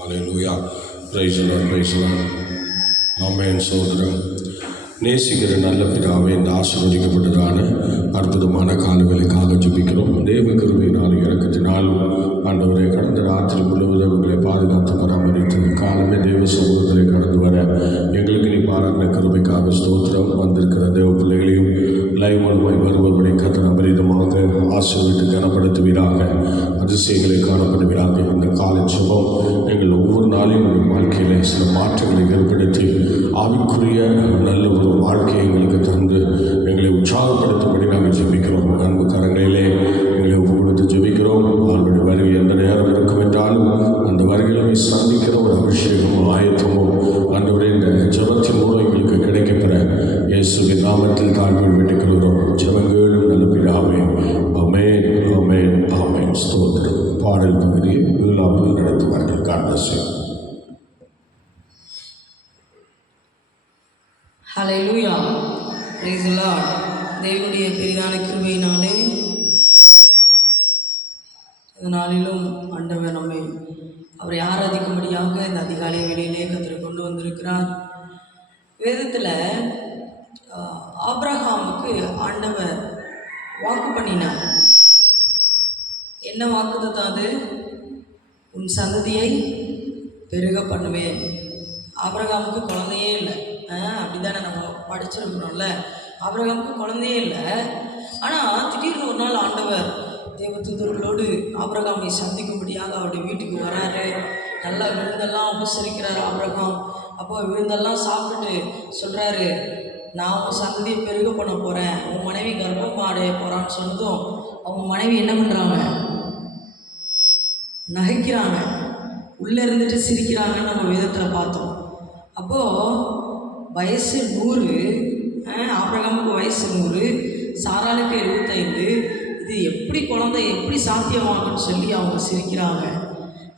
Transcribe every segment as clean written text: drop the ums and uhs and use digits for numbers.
Hallelujah. Praise the Lord, praise the Lord. Amen. சோதரம் நேசிக்கிற நல்ல பிதாவே, இந்த ஆசீர்வதிக்கப்பட்டதான அற்புதமான காலங்களுக்காக ஜெபிக்கிறோம். தேவ கிருபையினால் இரக்கத்தினால் ஆண்டவரே, கடந்த ராத்திரி முழுவதும் உங்களை பாதுகாத்து பராமரித்து காலமே தேவ சமூகத்திலே கடந்து வர எங்களுக்கு நீ பாராட்டின கிருபைக்காக ஸ்தோத்திரம். வந்திருக்கிற தேவ பிள்ளைகளையும் லைவ் மூலமாய் வருபவர்களை கர்த்தர் அபரிதமாக ஆசீர்வதித்து கனப்படுத்துவீராக, அதிசயங்களை காணப்படுவீராக. இந்த காலை ஜெபம் எங்கள் ஒவ்வொரு நாளையும் உங்கள் வாழ்க்கையில் சில மாற்றங்களை ஏற்படுத்தி ஆவிக்குரிய நல்ல ஒரு வாழ்க்கையை எங்களுக்கு தந்து எங்களை உற்சாகப்படுத்தும்படி நாங்கள் ஜெபிக்கிறோம். அன்பு கரங்களிலே எங்களை ஒவ்வொருத்து ஜெபிக்கிறோம். அவர்களுடைய வருகை எந்த நேரம் இருக்கும் என்றாலும் அந்த வருகையை சந்திக்கிற ஒரு அபிஷேகமும் ஆயத்தமும் ஆண்டவரே இந்த ஜெபத்தின் மூலம் எங்களுக்கு கிடைக்கப்பெற இயேசுவின் நாமத்தில் தாழ்வில் வேண்டிக் கொள்கிறோம். ஜெபங்களும் நல்ல பிதாவே. ஆமென், ஆமென், ஆமென். ஸ்தோத்திரம். பாடல் பகுதியை விழாவில் நடத்துவார்கள். காரணம் ஹல்லேலூயா. Praise the Lord. தேவனுடைய பெரிதான கிருபையினாலே இந்த நாளிலும் ஆண்டவர் நம்மை அவரை ஆராதிக்கும்படியாக இந்த அதிகாலை வேளையிலே கர்த்தர் கொண்டு வந்திருக்கிறார். வேதத்தில் ஆபிரகாமுக்கு ஆண்டவர் வாக்கு பண்ணினார். என்ன வாக்குத்தத்தம் அது? உன் சந்ததியை பெருக பண்ணுவேன். ஆபிரகாமுக்கு குழந்தையே இல்லை. அப்படிதானே நம்ம படிச்சிருக்கிறோம்ல. ஆபிரகாமுக்கு குழந்தையே இல்லை. ஆனால் திடீர்னு ஒரு நாள் ஆண்டவர் தேவதூதர்களோடு ஆபிரகாமை சந்திக்கும்படியாக அவருடைய வீட்டுக்கு வராரு. நல்லா விருந்தெல்லாம் உபசரிக்கிறார் ஆபிரகாம். அப்போ விருந்தெல்லாம் சாப்பிட்டுட்டு சொல்கிறாரு, நான் உன் சந்ததியை பெருக பண்ண போகிறேன், உன் மனைவி கர்ப்பம் அடைய போகிறான்னு சொன்னதும் அவங்க மனைவி என்ன பண்ணுறாங்க? நகைக்கிறாங்க. உள்ளே இருந்துட்டு சிரிக்கிறாங்கன்னு நம்ம வேதத்தில் பார்த்தோம். அப்போது வயசு 100, ஆபிரகாமுக்கு வயசு 100, சாராளுக்கு 75. இது எப்படி குழந்தை எப்படி சாத்தியமாகுன்னு சொல்லி அவங்க சிரிக்கிறாங்க.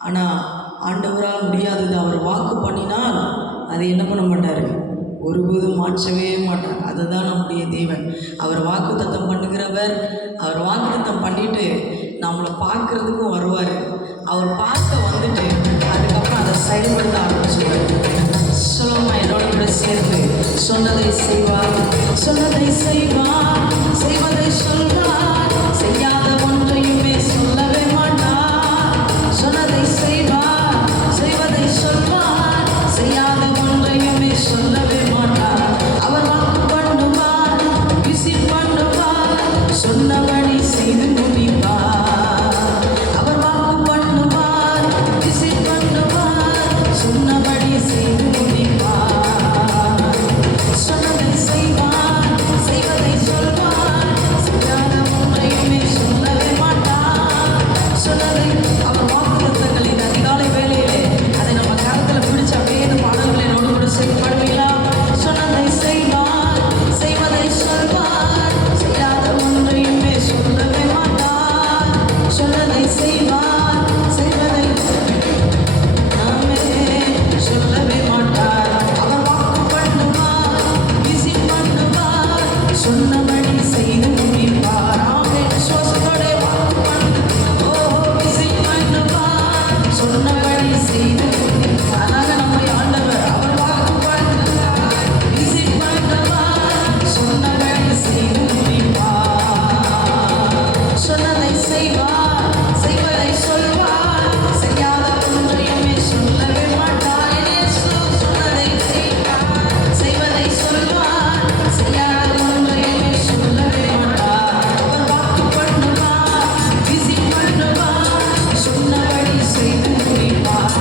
ஆனால் ஆண்டவரால் முடியாதது. அவர் வாக்கு பண்ணினால் அதை என்ன பண்ண மாட்டார்? ஒருபோதும் மாற்றவே மாட்டார். அதுதான் நம்முடைய தேவன். அவர் வாக்குத்தத்தம் பண்ணுகிறவர். அவர் வாக்குத்தத்தம் பண்ணிட்டு நம்மளை பார்க்கறதுக்கும் வருவார். அவர் பார்க்க வந்துட்டு அதுக்கப்புறம் அதை செயல்படுத்த ஆரம்பிச்சுவார். சொல்லமா என்னோட சேர்ந்து சொன்னதை செய்வார், சொன்னதை செய்வார், செய்வதை சொல்வார், செய்யாத ஒன்றையுமே சொல்லவே மாட்டார். சொன்னதை செய்வார், செய்வதை சொல்வார், செய்யாத ஒன்றையுமே சொல்லவே மாட்டார். அவர் வாக்கு பண்ணுவார், விசிட் பண்ணுவார், சொன்னபடி செய்து முடிப்பார். அவர் வாக்கு பண்ணுவார், விசிட் பண்ணுவார், சொன்னபடி செய்து முடிப்பார். சொன்னதை செய்வார், செய்வதை சொல்வார், செய்யாத ஒன்றையுமே சொல்லவே மாட்டார். சொன்னதை அவர் வாக்குத்தத்தங்களின் அதிகாலை வேளையிலே அதை நம்ம கரத்தில் பிடிச்ச அப்படியே இந்த பாடல்களை என்னோடு கூட சேர்த்து பாடுவீங்களா? சொன்னதை செய்வார், செய்வதை சொல்வார், செய்யாத ஒன்றையுமே சொல்லவே மாட்டார். சொன்னதை செய்வார், செய்வதை சொல்லவே மாட்டார். அவர் வாக்கு பண்ணுவார், விசிட் பண்ணுவார், சொன்னபடி செய்து முடிப்பார். விசுவாசத்தோட வாக்கு பண்ணுவார், விசிட் பண்ணுவார், சொன்னபடி செய்து முடிப்பார். அதனால நம்முடைய ஆண்டவர் அவர் வாக்கு பண்ணுவார், விசிட் பண்ணுவார், சொன்னபடி செய்து முடிப்பார். சொன்னதை செய்வார், செய்வதை சொல்வார், செய்யாத ஒன்றையுமே சொல்லவே மாட்டார். சொன்னதை செய்வார், செய்வதை சொல்வார், செய்யாத ஒன்றையுமே சொல்லவே மாட்டார். அவர் வாக்கு பண்ணுவார், விசிட் பண்ணுவார், சொன்னபடி செய்து முடிப்பார்.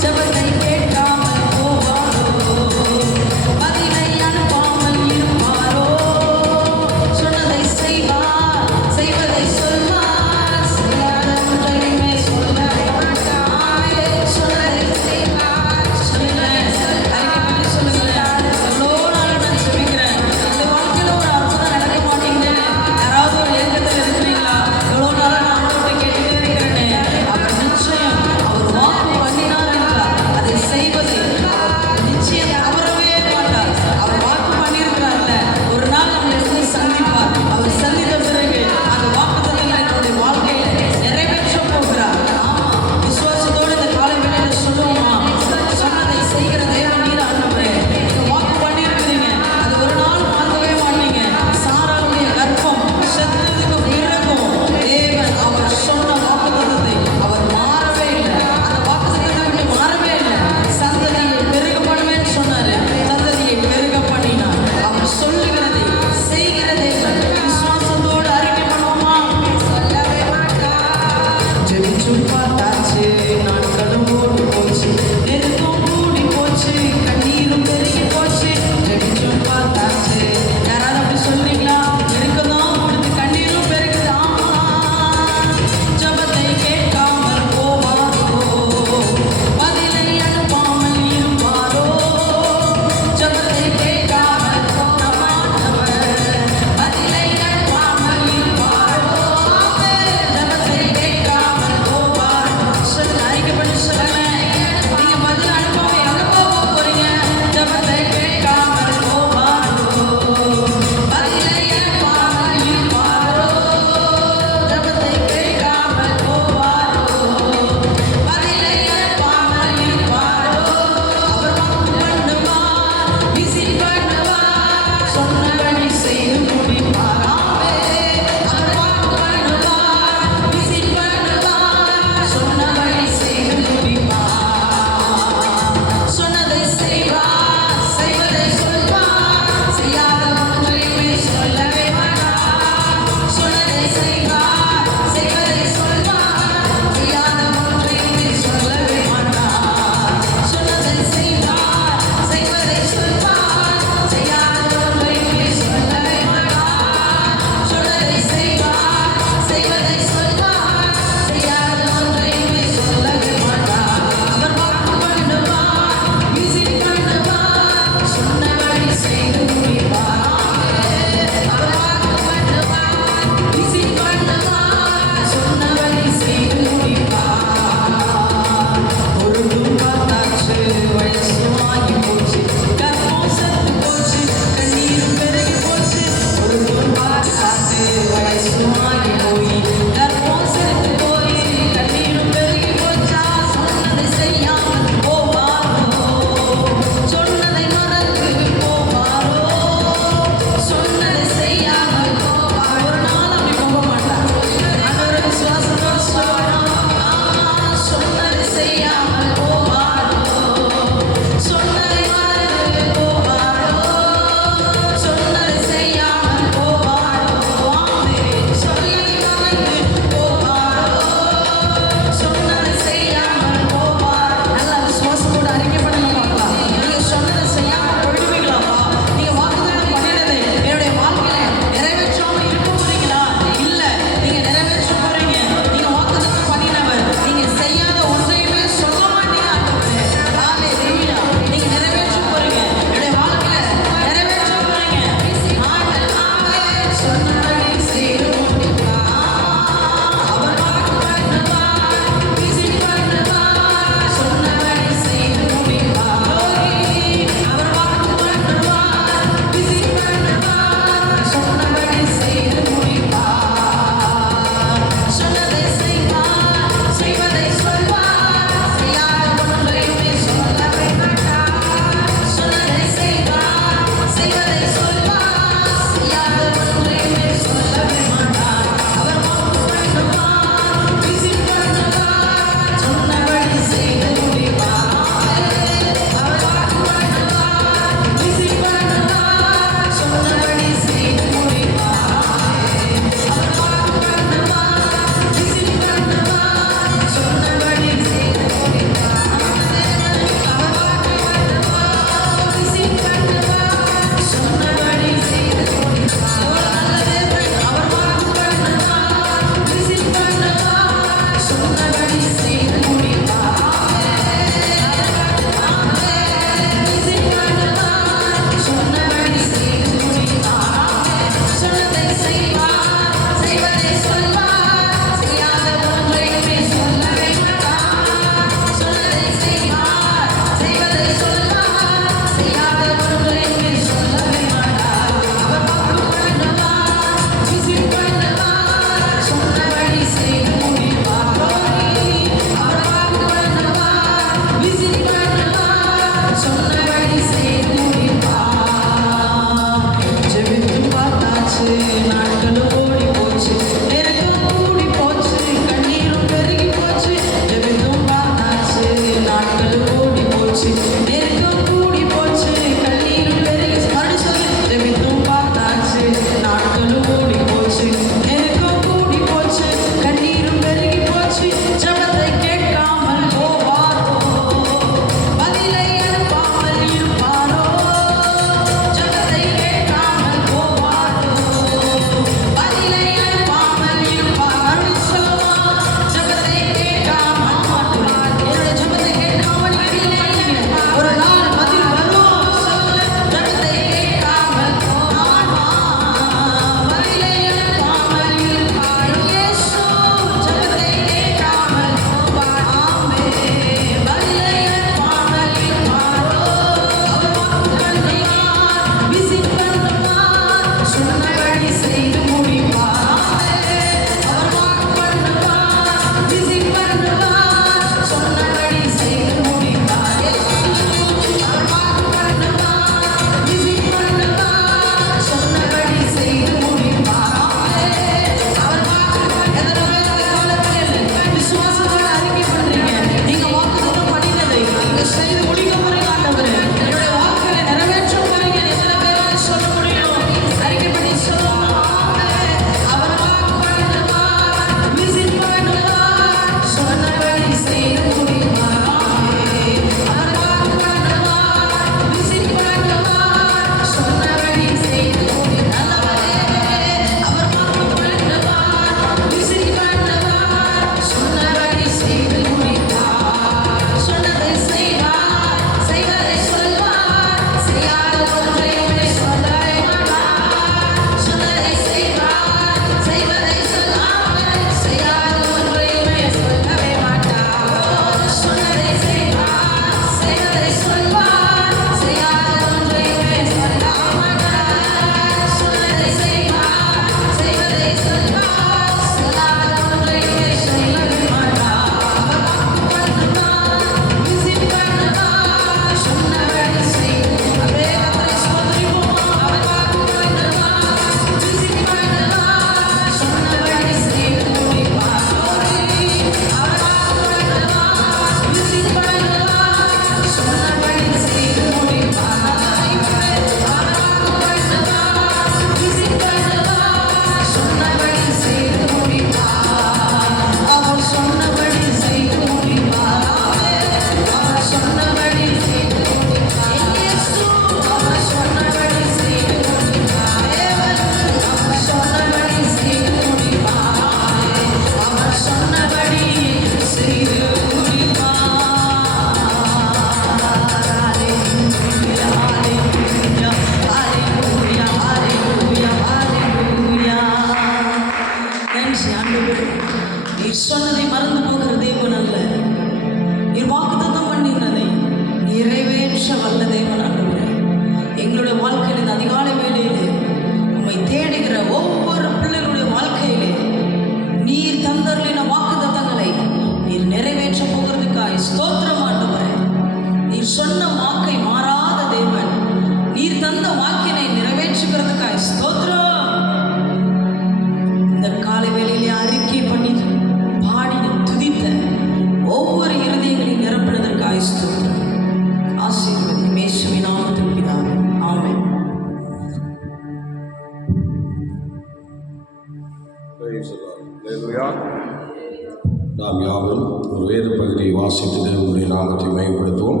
ஒரு வேத பகுதியை வாசித்து தேவனுடைய நாமத்தை மயப்படுத்துவோம்.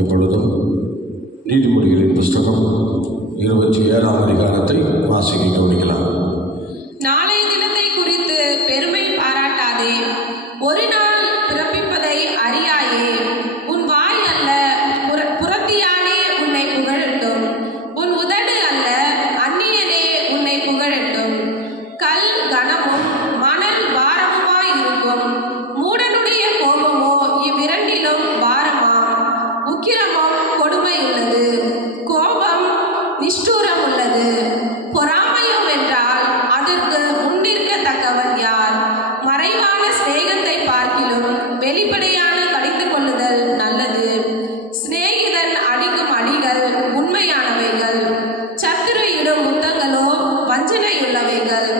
எப்பொழுதும் நீதிமொழிகளின் புஸ்தகம் 27ஆம் அதிகாரத்தை வாசிக்க கவனிக்கலாம். நாளைய தினத்தை குறித்து பெருமை பாராட்டாதே, ஒரு நாள் பிறப்பிப்பதை அறியாயே. உன் வாய் அல்ல, புறத்தியானே உன்னை புகழட்டும். உன் உதடு அல்ல, அந்நியனே உன்னை புகழட்டும். கல் கனமும் மணல் பாரமுமாய் இருக்கும். மூடனுடைய கோபமோ இவ்விரண்டிலும் பாரமாம். உக்கிரமும் கொடுமை உள்ளது, கோபம் நிஷ்டூரம் உள்ளது. பொறாமையும் என்றால் அதற்கு முன்னிற்கத்தக்கவன் யார்? மறைவான சிநேகத்தை பார்க்கிலும் வெளிப்படையான கடிந்து கொள்ளுதல் நல்லது. சிநேகிதன் அடிக்கும் அடிகள் உண்மையானவைகள், சத்துரு இடும் முத்தங்களோ வஞ்சனையுள்ளவைகள்.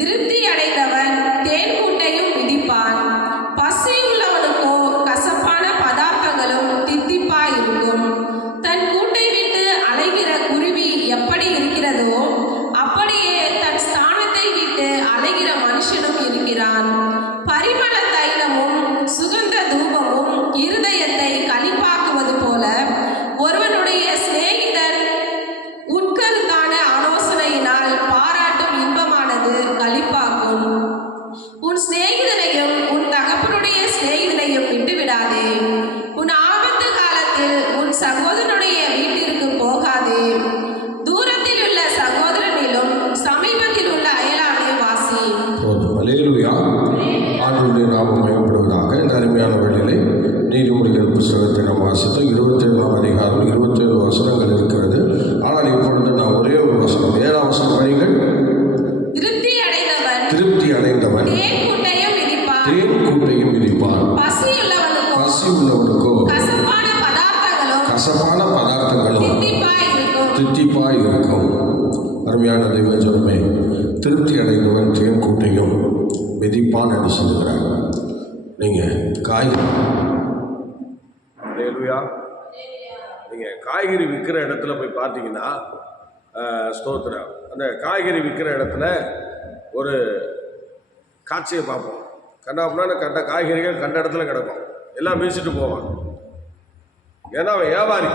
திருப்தி அடைந்தவன் தேன் கூட்டையும் மிதிப்பான், பசி உள்ளவனுக்கோ கசப்பான பதார்த்தங்களும் தித்திப்பாயிருக்கும். தன் கூட்டை விட்டு அலைகிற குருவி எப்படி இருக்கிறதோ அப்படியே தன் ஸ்தானத்தை விட்டு அலைகிற மனுஷனும் இருக்கிறான். பரிமள தைலமும் சுகந்த தூபமும் இருதயத்தை களிப்பாக்குவது போல ஒருவனுடைய சிநேகிதன் உட்கருத்தான ஆலோசனையினால் பாராட்டும் இன்பமானது களிப்பாக்கும். உன் சிநேகிதனையும் உன் தகப்பனுடைய சிநேகிதனையும் விட்டுவிடாதே. உன் ஆபத்து காலத்தில் உன் சகோதரனுடைய வீட்டிற்கு போகாதே. தூரத்தில் உள்ள சகோதரனிலும் சமீபத்தில் உள்ள அயலானை வாசி. அல்லேலூயா. ஆண்டவருடைய நாமம் மகிமைப்படுவதாக. இந்த அருமையான வேளையிலே நீதிமொழிகள் புஸ்தகத்தை நாம் வாசித்து 27ஆம் அதிகாரம் 27 வசனங்கள் இருக்கிறது. ஆனால் இப்பொழுது நான் ஒரே ஒரு வசனம், 7ஆம் வசனம் படிங்கள். திருப்தி அடைந்தவன் தேன் கூட்டையும் மிதிப்பான், பசி உள்ளவனுக்கோ கசப்பான பதார்த்தங்களும் தித்திப்பாய் இருக்கும். அருமையான தெய்வ ஜனமே, திருப்தி அடைந்தவன் தேன் கூட்டையும் மிதிப்பான் என்று சொல்லுகிறார். நீங்கள் காய்கறி விற்கிற இடத்துல போய் பார்த்தீங்கன்னா, ஸ்தோத்திரம், அந்த காய்கறி விற்கிற இடத்துல ஒரு காட்சியை பார்ப்போம். கண்டாப்புனா கண்ட காய்கறிகள் கண்ட இடத்துல கிடக்கும், எல்லாம் வீசிட்டு போவான். ஏன்னா அவன் வியாபாரி.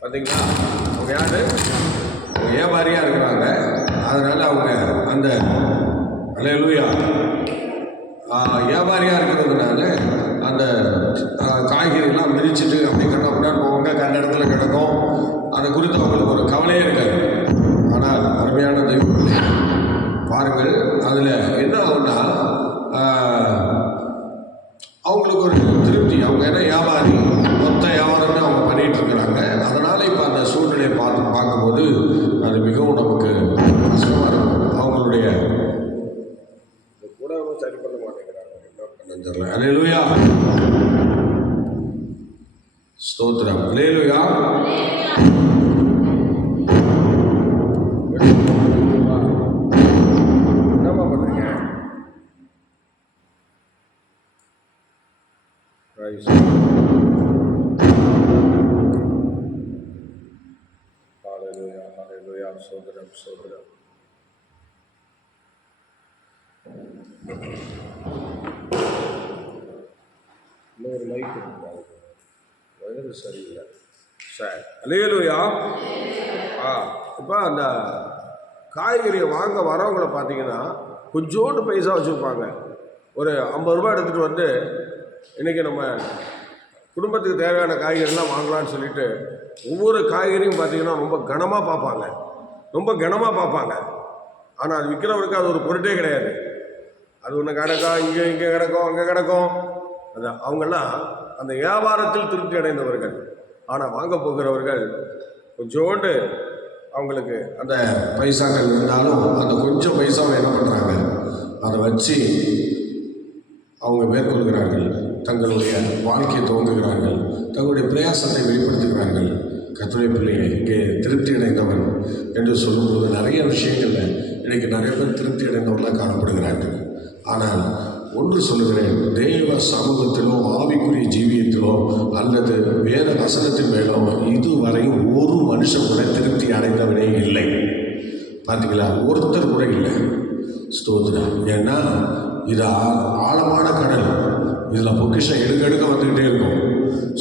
பார்த்தீங்களா, அவங்க யாரு? வியாபாரியாக இருக்கிறாங்க. அதனால் அவங்க அந்த அல்லேலூயா வியாபாரியாக இருக்கிறதுனால அந்த காய்கறிலாம் மிதிச்சுட்டு அப்படி கண்டப்புனா போவாங்க, கண்ட இடத்துல கிடக்கும். அதை குறித்து அவங்களுக்கு ஒரு கவலையே இருக்காது. ஆனால் அருமையான தெய்வம் பாருங்கள், அதில் என்ன ஆகுன்னா அவங்களுக்கு ஒரு திருப்தி. அவங்க என்ன வியாபாரி, மொத்த வியாபாரம்னு அவங்க பண்ணிகிட்டு இருக்கிறாங்க. அதனால் இப்போ அந்த சூழ்நிலையை பார்க்கும்போது அது மிகவும் நமக்கு கஷ்டமாக இருக்கும். அவங்களுடைய கூட சரி பண்ண மாட்டேங்கிறாங்க, என்ன பண்ண தெரியல. அல்லேலூயா, ஸ்தோத்திரம், அல்லேலூயா. என்னம்மா பண்ணுறீங்க? ஹல்லேலூயா, ஹல்லேலூயா, ஸ்தோத்திரம், ஸ்தோத்திரம். இன்னொரு மைக் இருந்தாங்க, வயது சரியில்லை. சரி, அல்லேலூயா. இப்போ அந்த காய்கறியை வாங்க வரவங்களை பார்த்தீங்கன்னா கொஞ்சோண்டு பைசா வச்சுருப்பாங்க. ஒரு 50 ரூபா எடுத்துகிட்டு வந்து இன்றைக்கி நம்ம குடும்பத்துக்கு தேவையான காய்கறிலாம் வாங்கலான்னு சொல்லிட்டு ஒவ்வொரு காய்கறியும் பார்த்திங்கன்னா ரொம்ப கனமாக பார்ப்பாங்க. ஆனால் அது விற்கிறவருக்கு அது ஒரு பொருட்டே கிடையாது. அது ஒன்று கிடக்கும், இங்கே கிடக்கும், அங்கே கிடக்கும். அது அவங்கெல்லாம் அந்த வியாபாரத்தில் திருப்தி அடைந்தவர்கள். ஆனால் வாங்க போகிறவர்கள் கொஞ்சோண்டு அவங்களுக்கு அந்த பைசாக்கள் இருந்தாலும் அந்த கொஞ்சம் பைசாவை என்ன பண்ணுறாங்க, அதை வச்சு அவங்க மேற்கொள்கிறார்கள். தங்களுடைய வாழ்க்கையை துவங்குகிறார்கள், தங்களுடைய பிரயாசத்தை வெளிப்படுத்துகிறார்கள். கர்த்தருடைய பிள்ளையை இங்கே திருப்தி அடைந்தவன் என்று சொல்லும்போது நிறைய விஷயங்களில் இன்றைக்கி நிறைய பேர் திருப்தி அடைந்தவர்களாக காணப்படுகிறார்கள். ஆனால் ஒன்று சொல்லுகிறேன், தெய்வ சமூகத்திலோ ஆவிக்குரிய ஜீவியத்திலோ அல்லது வேத வசனத்தின் மேலோ இதுவரையும் ஒரு மனுஷன் கூட திருப்தி அடைந்தவனே இல்லை. பார்த்தீங்களா, ஒருத்தர் கூட இல்லை. ஸ்தோத்திரம். ஏன்னா இது ஆழமான கடல். இதில் பொக்கிஷம் எடுக்க எடுக்க வந்துக்கிட்டே இருக்கும்.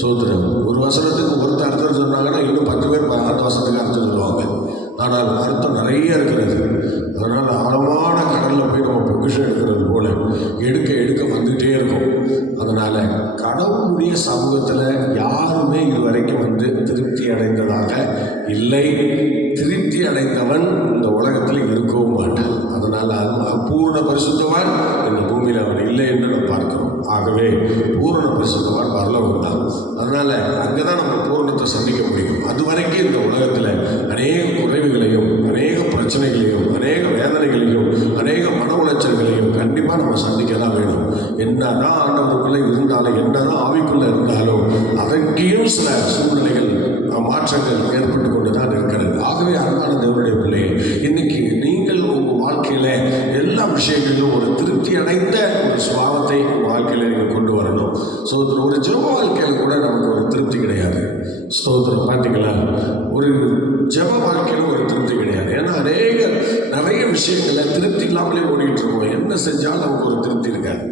சோத்திரம். ஒரு வசனத்துக்கு ஒருத்தர் அர்த்தம் சொன்னாங்கன்னா இன்னும் 10 பேர் அந்த வசனத்துக்கு அர்த்தம் சொல்லுவாங்க. ஆனால் அர்த்தம் நிறைய இருக்கிறது. அதனால் ஆழமான கடலில் போய் நம்ம பொக்கிஷம் எடுக்கிறது போல எடுக்க எடுக்க வந்துகிட்டே இருக்கும். அதனால் கடவுளுடைய சமூகத்தில் யாருமே இதுவரைக்கும் வந்து திருப்தி அடைந்ததாக இல்லை. திருப்தி அடைந்தவன் இந்த உலகத்தில் இருக்கவும் மாட்டான். அதனால் பூரண பரிசுத்தவான் இந்த பூமியில் அவன் இல்லை என்று நம்ம பார்க்கிறோம். ஆகவே பூரண பரிசுத்தவான் பரலோகம் தான். அதனால் அங்கே தான் நம்ம பூரணத்தை சந்திக்க முடியும். அது வரைக்கும் இந்த உலகத்தில் அநேக குறைவுகளையும் அநேக பிரச்சனைகளையும் அநேக வேதனைகளையும் அநேக மன உளைச்சல்களையும் கண்டிப்பாக நம்ம சந்திக்க தான் வேணும். என்னதான் ஆண்டவருக்குள்ளே இருந்தாலும் என்னதான் ஆவிக்குள்ளே இருந்தாலும் அதற்கையும் சில சூழ்நிலைகள் மாற்றங்கள் ஏற்பட்டு கொண்டு தான் இருக்கிறது. ஆகவே அன்பான தேவனுடைய பிள்ளையை இன்னைக்கு நீங்கள் உங்கள் வாழ்க்கையில் எல்லா விஷயங்களிலும் ஒரு திருப்தி அடைந்த ஒரு சுபாவத்தை உங்கள் வாழ்க்கையில் நீங்கள் கொண்டு வரணும். சோதரம். ஒரு ஜெப வாழ்க்கையில் கூட நமக்கு ஒரு திருப்தி கிடையாது. ஸ்தோத்திரம். பார்த்தீங்களா, ஒரு ஜெப வாழ்க்கையில் ஒரு திருப்தி கிடையாது. ஏன்னா நிறைய விஷயங்களில் திருப்தி இல்லாமலே ஓடிக்கிட்டு இருக்கோம். என்ன செஞ்சாலும் நமக்கு ஒரு திருப்தி இருக்காது.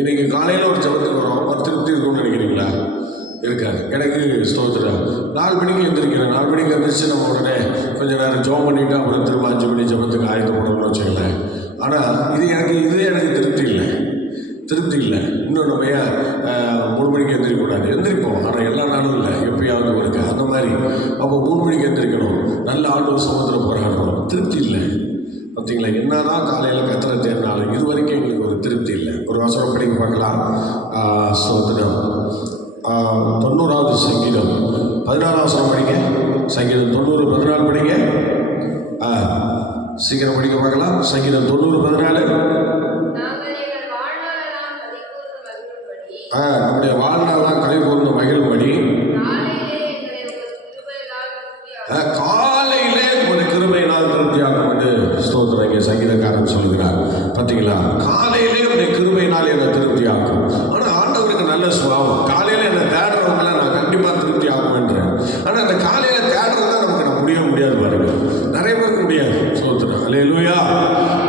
இன்னைக்கு காலையில் ஒரு ஜெபத்துக்கு வரோம், ஒரு திருப்தி இருக்கும்னு நினைக்கிறீங்களா? இருக்காது. எனக்கு ஸ்தோத்திரம். 4 மணிக்கு எழுந்திருக்கிறேன். 4 மணிக்கு எழுந்திரிச்சு நம்ம உடனே கொஞ்சம் நேரம் ஜோம் பண்ணிவிட்டு அப்புறம் திரும்ப 5 மணி ஜபத்துக்கு ஆயத்தப்படணும்னு வச்சுக்கலேன். ஆனால் இது எனக்கு திருப்தி இல்லை. இன்னும் நம்ம 3 மணிக்கு எந்திரிக்கக்கூடாது. எந்திரிப்போம், ஆனால் எல்லா நாளும் இல்லை, எப்பயாவது இருக்கு அந்த மாதிரி. அப்போ 3 மணிக்கு எந்திரிக்கணும், நல்ல ஆண்டவர் சமுத்திரம் போராடணும். திருப்தி இல்லை. பார்த்தீங்களா, என்னதான் காலையில் கத்திர தேடினாலும் இது வரைக்கும் எங்களுக்கு ஒரு திருப்தி இல்லை. ஒரு வசனம் படிக்க பார்க்கலாம். ஸ்தோத்திரம். 90வது சங்கீதம் 14 வசனம் படிங்க. சங்கீதம் 90 14 படிங்க. சீக்கிரம் படிக்க பார்க்கலாம். சங்கீதம் 90 14. நம்முடைய வாழ்நாளாம் கலை கூர்ந்து மகிழும்படி காலையிலே ஒரு கிருபையினால் திருப்தியாகும் என்று ஸ்தோத்திரம் இங்கே சங்கீதக்காரன் சொல்லுகிறார். பார்த்தீங்களா, காலையிலே உடைய கிருபையினால் என்னை திருப்தியாகும். ஆனால் ஆண்டவருக்கு நல்ல சுபாவம். காலையில் என்னை தேடுறவங்கள நான் கண்டிப்பாக திருப்தி ஆகுமென்றேன். ஆனால் அந்த காலையில் தேடுறத நமக்கு நான் முடியாது பாருங்க. நிறைய பேருக்கு முடியாது. ஸ்தோத்திரம். அல்லேலூயா.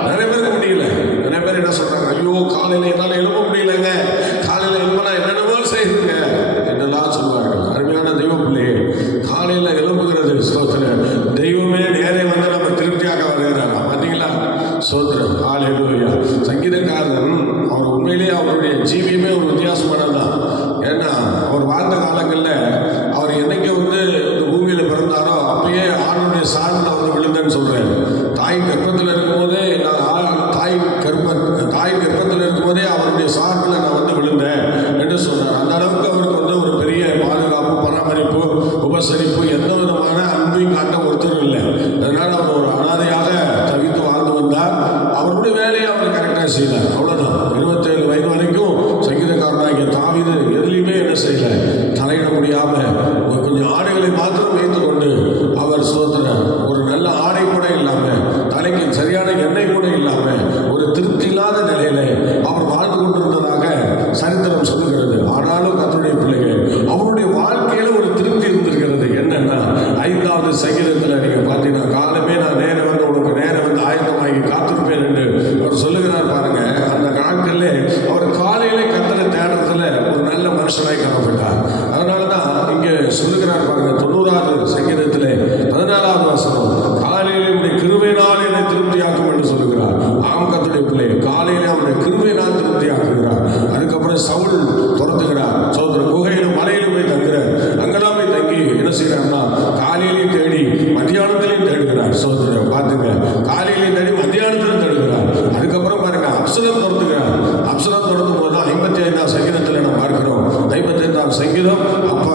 நிறைய பேருக்கு முடியல. நிறைய பேர் என்ன சொல்றாங்க, ஐயோ காலையில் என்னால் எழுப்ப முடியலங்க, காலையில் எழுப்பினா என்னென்னமோ செய்யுங்க என்னெல்லாம் சொல்லுவார்கள். அருமையான தெய்வ பிள்ளையே, காலையில் எழுப்புகிறது ஸ்தோத்திரம். தெய்வமே நேரே வந்து நம்ம திருப்தியாக வருகிறாரா? பார்த்தீங்களா? ஸ்தோத்திரம். அல்லேலூயா. சங்கீதக்காரன் அவர் உண்மையிலேயே அவருடைய ஜீவியமே ஒரு வித்தியாசமானதுதான். ஏன்னா அவர் வாழ்ந்த காலங்களில் அவர் என்னைக்கு வந்து இந்த பூமியில் பிறந்தாரோ அப்பயே ஆணுடைய சார்பில் வந்து விழுந்தேன்னு சொல்றாரு. தாய் கர்ப்பத்தில் இருக்கும்போதே தாய் கர்ப்பத்தில் இருக்கும்போதே அவருடைய சார்பில் நான் வந்து விழுந்தேன் என்று சொன்னார். அந்த அளவுக்கு அவருக்கு வந்து ஒரு பெரிய பாதுகாப்பு, பராமரிப்பு, உபசரிப்பு, எந்த விதமான அன்பையும் காட்ட ஒருத்தரும் இல்லை. அதனால அவர் ஒரு அனாதையாக தவித்து வாழ்ந்து வந்தார். அவருடைய வேலையை அவர் கரெக்டாக செய்தார். அவ்வளோதான். 27 வயது வரைக்கும் சங்கீதக்காரனாகிய தாவீது எதுலையுமே என்ன செய்யல, தலையிட முடியாமல் கொஞ்சம் ஆடைகளை மாத்திரம் வைத்து கொண்டு அவர் ஸ்தோத்திரம் ஒரு நல்ல ஆடை கூட இல்லாமல், தலைக்கு சரியான எண்ணெய் கூட இல்லாமல் ஒரு திருப்தி இல்லாத நிலையில அவர் வாழ்ந்து கொண்டிருந்ததாக சரித்திரம் சொல்லுகிறது. ஆனாலும் கர்த்தருடைய பிள்ளைகள் அவருடைய வாழ்க்கையில ஒரு திருப்தி இருந்திருக்கிறது. என்னன்னா 5வது சங்கீதத்தில் நீங்க பார்த்தீங்கன்னா, காலமே நான் நேரம் வந்து உனக்கு நேரம் வந்து ஆயத்தமாகி காத்திருப்பேன் என்று அவர் சொல்லுகிறார் பாருங்க. அந்த நாட்களிலே அவர் காலையிலே கர்த்தரை தேடுறதுல ஒரு நல்ல மனுஷனாய் காணப்பட்டார். அதனாலதான் இங்கே சொல்லுகிறார் பாருங்க, 90வது சங்கீதத்திலே 14வது வசனம், காலையிலே உடைய கிருபையினால் என்னை திருப்தியாக்கும் என்று சொல்லுகிறார். ஆம் கர்த்தருடைய பிள்ளை, காலையிலே அவருடைய கிருபையினால் திருப்தியாக்குகிறார். அதுக்கப்புறம் சவுல் துரத்துகிறார். சோதர குகையிலும் மலையிலும் போய் தங்குறார். அங்கெல்லாம் போய் தங்கி என்ன செய்யறாருன்னா, காலையிலையும் தேடி மத்தியானத்திலையும் தேடுகிறார். சோதர பார்த்துங்க, காலையிலையும் தேடி மத்தியானத்திலும் தேடுகிறார். அதுக்கப்புறம் பாருங்க, அப்சலம் துரத்துகிறார். அப்சலம் துரத்தும் போது 55ஆம் சங்கீதத்தில் நம்ம பார்க்கிறோம். 55ஆம் சங்கீதம். அப்ப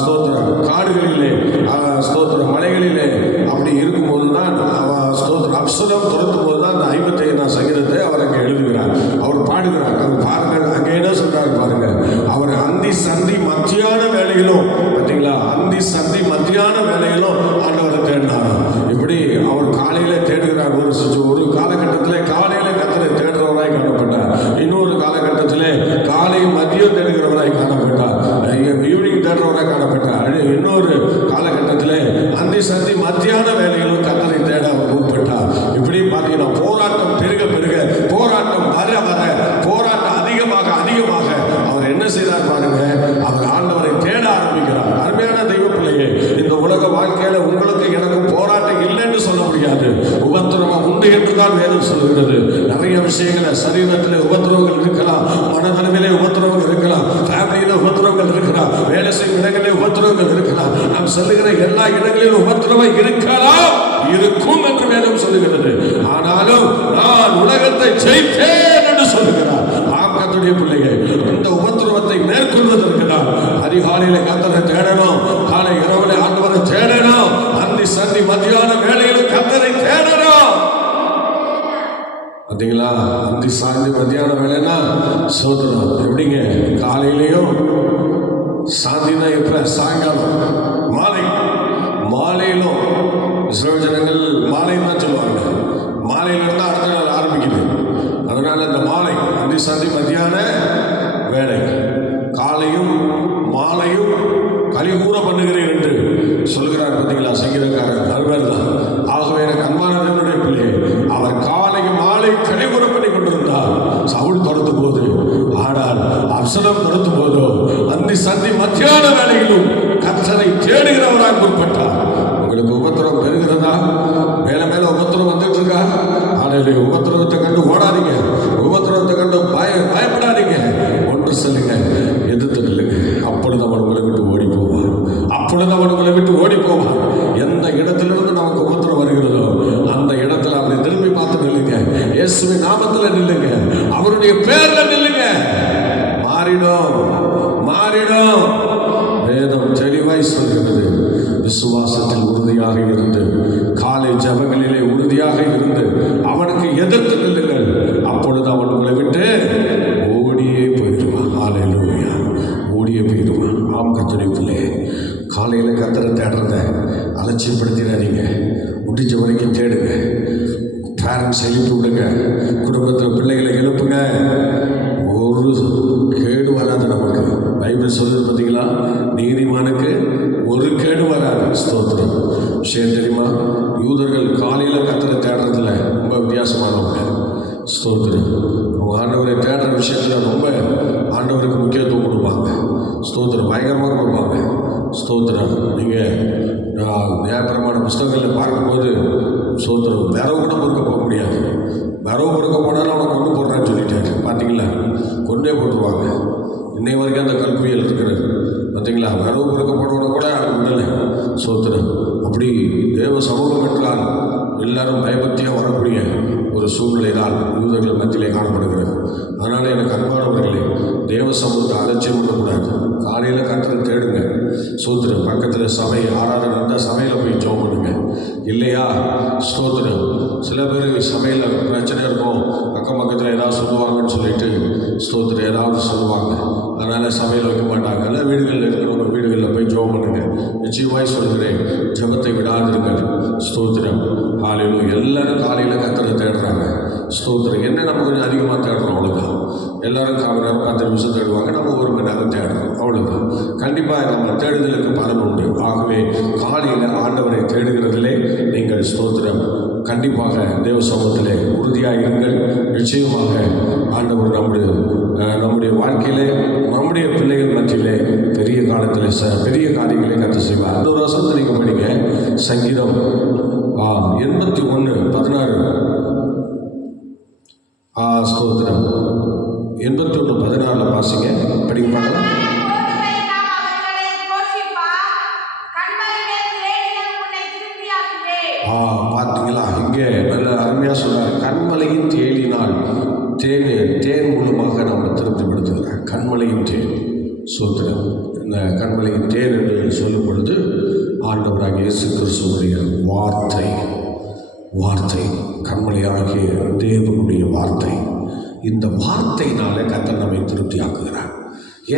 ஸ்தோத்திரம் காடுகளிலே ஸ்தோத்திரம் மலைகளிலே அப்படி இருக்கும்போது தான் ஸ்தோத்திரம் அப்சலம் துரத்தும் போது தான் அந்த 55ஆம் சங்கீதத்தை அவர் அங்கே எழுதுகிறார். அவர் பாடுகிறார். அவர் பாருங்கள், அங்கே என்ன சொல்றாரு பாருங்க, அவர் அந்தி சந்தி மத்தியான வேலையிலும், பார்த்தீங்களா, அந்தி சந்தி மத்தியான வேலையிலும் ஆண்டவரை தேடினாராம். இப்படி அவர் காலையில தேடுகிறார். ஒரு காலகட்டத்தில் காலையில கர்த்தரை தேடுறவராய் காணப்பட்டார். இன்னொரு காலகட்டத்தில் காலை மதியம் தேடுகிறவராய் காணப்பட்டார். ஈவினிங் தேடுறவராய் காணப்பட்டார். இன்னொரு காலகட்டத்தில் அந்தி சந்தி மத்தியான வேலையிலும் கர்த்தரை தேட அவர் முற்பட்டார். இப்படி பார்த்தீங்கன்னா போராட்டம் பெருக பெருக, போராட்டம் வர வர, போராட்டம் அதிகமாக உங்களுக்கு எனக்கு போராட்டம் இல்லைன்னு சொல்ல முடியாது. உபத்திரவம் உண்டு என்றுதான் வேதம் சொல்லுகிறது. நிறைய விஷயங்கள சரீரத்தில் உபத்திரவங்கள் இருக்கலாம், மனதளவிலே உபத்திரவங்கள் இருக்கலாம், ஃபேமிலியில உபத்திரவங்கள் இருக்கலாம், வேலை செய்யும் இடங்களில் உபத்திரவங்கள் இருக்கலாம். நாம் செல்லுகிற எல்லா இடங்களிலும் உபத்திரவம் இருக்கலாம், இருக்கும் என்று வேதம் சொல்லுகிறது. ஆனாலும் நான் உலகத்தை ஜெயித்தேன் என்று சொல்லுகிறார். கர்த்தருடைய பிள்ளைகள், இந்த உபத்திரவத்தை மேற்கொள்வதற்கு தான் அதிகாலையில கர்த்தரை தேடணும், காலை இரவுல ஆண்டவரை தேடணும், அந்தி சந்தி மத்தியான வேளையில கர்த்தரை தேடணும். பார்த்தீங்களா? அந்தி சாந்தி மத்தியான வேலைன்னா சோதனம் எப்படிங்க? காலையிலையும் சாந்தினா எப்ப? சாயங்காலம், மாலையிலும் இஸ்ரவேல் ஜனங்கள் மாலைன்னு தான் சொல்லுவாங்க. மாலையிலிருந்து அடுத்த நாள் ஆரம்பிக்குது. அதனால இந்த மாலை அந்தி சந்தி மத்தியான வேலை, காலையும் மாலையும் கலிகூற பண்ணுகிறேன் என்று சொல்கிறார். பார்த்தீங்களா? சங்கீதக்காரர் அல்வர் தான். ஆகவே எனக்கு அன்பானவர்களுடைய பிள்ளை, அவர் காலையும் மாலை கலிகூற பண்ணி கொண்டிருந்தார். சவுல் துரத்தும் போது, ஆனால் அப்சலோம் துரத்தும் போதோ அந்தி சந்தி மத்தியான வேலையிலும் கர்த்தரை தேடுகிறவராக முற்பட்டார். உங்களுக்கு உபத்திரவம் பெறுகிறதா? மேல மேல உபத்திரவம் வந்துட்டு இருக்கா? ஆனால் உபத்திரவத்தை கண்டு ஓடாதீங்க, உபத்திரவத்தை கண்டு பயப்படாதீங்க. ஒன்று சொல்லுங்க, எதிர்த்து நில்லுங்க. அப்பொழுது அவன் உங்களை விட்டு ஓடி போவான். எந்த இடத்திலிருந்து நமக்கு உபத்திரம் வருகிறதோ அந்த இடத்துல அப்படி திரும்பி பார்த்து நில்லுங்க. இயேசுவின் நாமத்துல நில்லுங்க, அவருடைய பேர்ல நில்லுங்க. மாறிடும். வேதம் தெளிவாய் சொல்கிறது. விசுவாசத்தில் உறுதியாக இருந்து, காலை ஜபங்களிலே உறுதியாக இருந்து அவனுக்கு எதிர்த்து நில்லுங்கள். அப்பொழுது அவன் உங்களை விட்டு ஓடியே போயிடுவான். ஹல்லேலூயா, ஓடியே போயிடுவான். ஆம் கர்த்தருடைய பிள்ளையே, காலையில் கர்த்தரை தேடுறத அலட்சியப்படுத்திடாதீங்க. முடிஞ்ச வரைக்கும் தேடுங்க. பேரண்ட்ஸ் எழுப்பி விடுங்க, குடும்பத்தில் பிள்ளைகளை எழுப்புங்க. ஒரு கேடு வராது நமக்கு. பைபிள் சொல்லுது பார்த்தீங்களா? நீதிமானுக்கு ஒரு கேடு வராது. ஸ்தோத்திரம். விஷயம் தெரியுமா? யூதர்கள் காலையில் கர்த்தரை தேடுறதுல ரொம்ப வித்தியாசமானவங்க. ஸ்தோத்திரம். அவங்க ஆண்டவரை தேடுற விஷயத்தில் ரொம்ப ஆண்டவருக்கு முக்கியத்துவம் கொடுப்பாங்க. ஸ்தோத்திரம். பயங்கரமாக கொடுப்பாங்க. ஸ்தோத்திரம். நீங்கள் நியாயப்பிரமாண புஸ்தகங்களில் பார்க்கும்போது ஸ்தோத்திரம், விரவு கூட பொறுக்க போக முடியாது. விரவு பொறுக்க போனாலும் அவனை கொண்டு போடுறான்னு சொல்லிட்டாரு. பார்த்தீங்களா? கொண்டே போட்டுருவாங்க. இன்னை வரைக்கும் அந்த கல்வியல் இருக்கிறது. பார்த்தீங்களா? விரவு பொறுக்க போடுறவனை கூட அவனுக்கு விடலை. ஸ்தோத்திரம். அப்படி தேவ சமூகம் என்றால் எல்லாரும் பயபக்தியாக வரக்கூடிய ஒரு சூழ்நிலை தான் யூதர்கள் மத்தியிலே காணப்படுகிறது. அதனால் எனக்கு அன்பானவர்களே, தேவ சமூகத்தை அலட்சியம் பண்ணக்கூடாது. காலையில் கர்த்தரை தேடுங்க. ஸ்தோத்திரம். பக்கத்தில் சபை ஆராதனை அந்த சபையில் போய் ஜெபம் பண்ணுங்க. இல்லையா? ஸ்தோத்திரம். சில பேர் சபையில் பிரச்சனை இருக்கும், அக்கம் பக்கத்தில் ஏதாவது சொல்லுவாங்கன்னு சொல்லிட்டு ஸ்தோத்திரம் ஏதாவது சொல்லுவாங்க. அதனால் சபையில் வைக்க மாட்டாங்க. அதனால் வீடுகளில் இருக்கிறவங்க வீடுகளில் போய் ஜெபம் பண்ணுங்க. நிச்சயமாய் சொல்கிறேன், ஜெபத்தை விடாதிருங்கள். ஸ்தோத்திரம். ஹல்லேலூயா. எல்லாரும் காலையில் கர்த்தரை தேடுறாங்க. ஸ்தோத்திரம். என்ன நம்ம கொஞ்சம் அதிகமாக தேடுறோம், அவ்வளோதான். எல்லாரும் 1/4 மணி நேரம் 10 நிமிஷம் தேடுவாங்க, நம்ம 1 மணி நேரம் தேடுறோம், அவ்வளோதான். கண்டிப்பாக நம்ம தேடுதலுக்கு பலன் உண்டு. ஆகவே காலையில் ஆண்டவரை தேடுகிறதிலே நீங்கள் ஸ்தோத்திரம் கண்டிப்பாக தேவ சமூகத்திலே உறுதியாக இருங்கள். நிச்சயமாக ஆண்டவர் நம்முடைய வாழ்க்கையிலே நம்முடைய பிள்ளைகள் மத்தியிலே பெரிய காலத்தில் பெரிய காரியங்களை கற்று செய்வார். அந்த ஒரு வசனத்தை நீங்கள் படிங்க. சங்கீதம் 81:16. ஸ்தோத்திரம். 81:16 வாசிங்க, படிக்க பார்க்கலாம். பார்த்தீங்களா? இங்கே நல்ல அருமையாக சொல்கிறார். கண்மலையின் தேடினால் தேன் மூலமாக நம்ம திருப்திப்படுத்துகிறார். கண்மலையின் தேன். ஸ்தோத்திரம். இந்த கண்மலையின் தேன் என்று சொல்லும் பொழுது ஆண்டவராகிய இயேசு கிறிஸ்துவுடைய வார்த்தை கண்மலையாகிய தேவனுடைய வார்த்தை. இந்த வார்த்தையினாலே கர்த்தர் நம்மை திருப்தியாக்குகிறார்.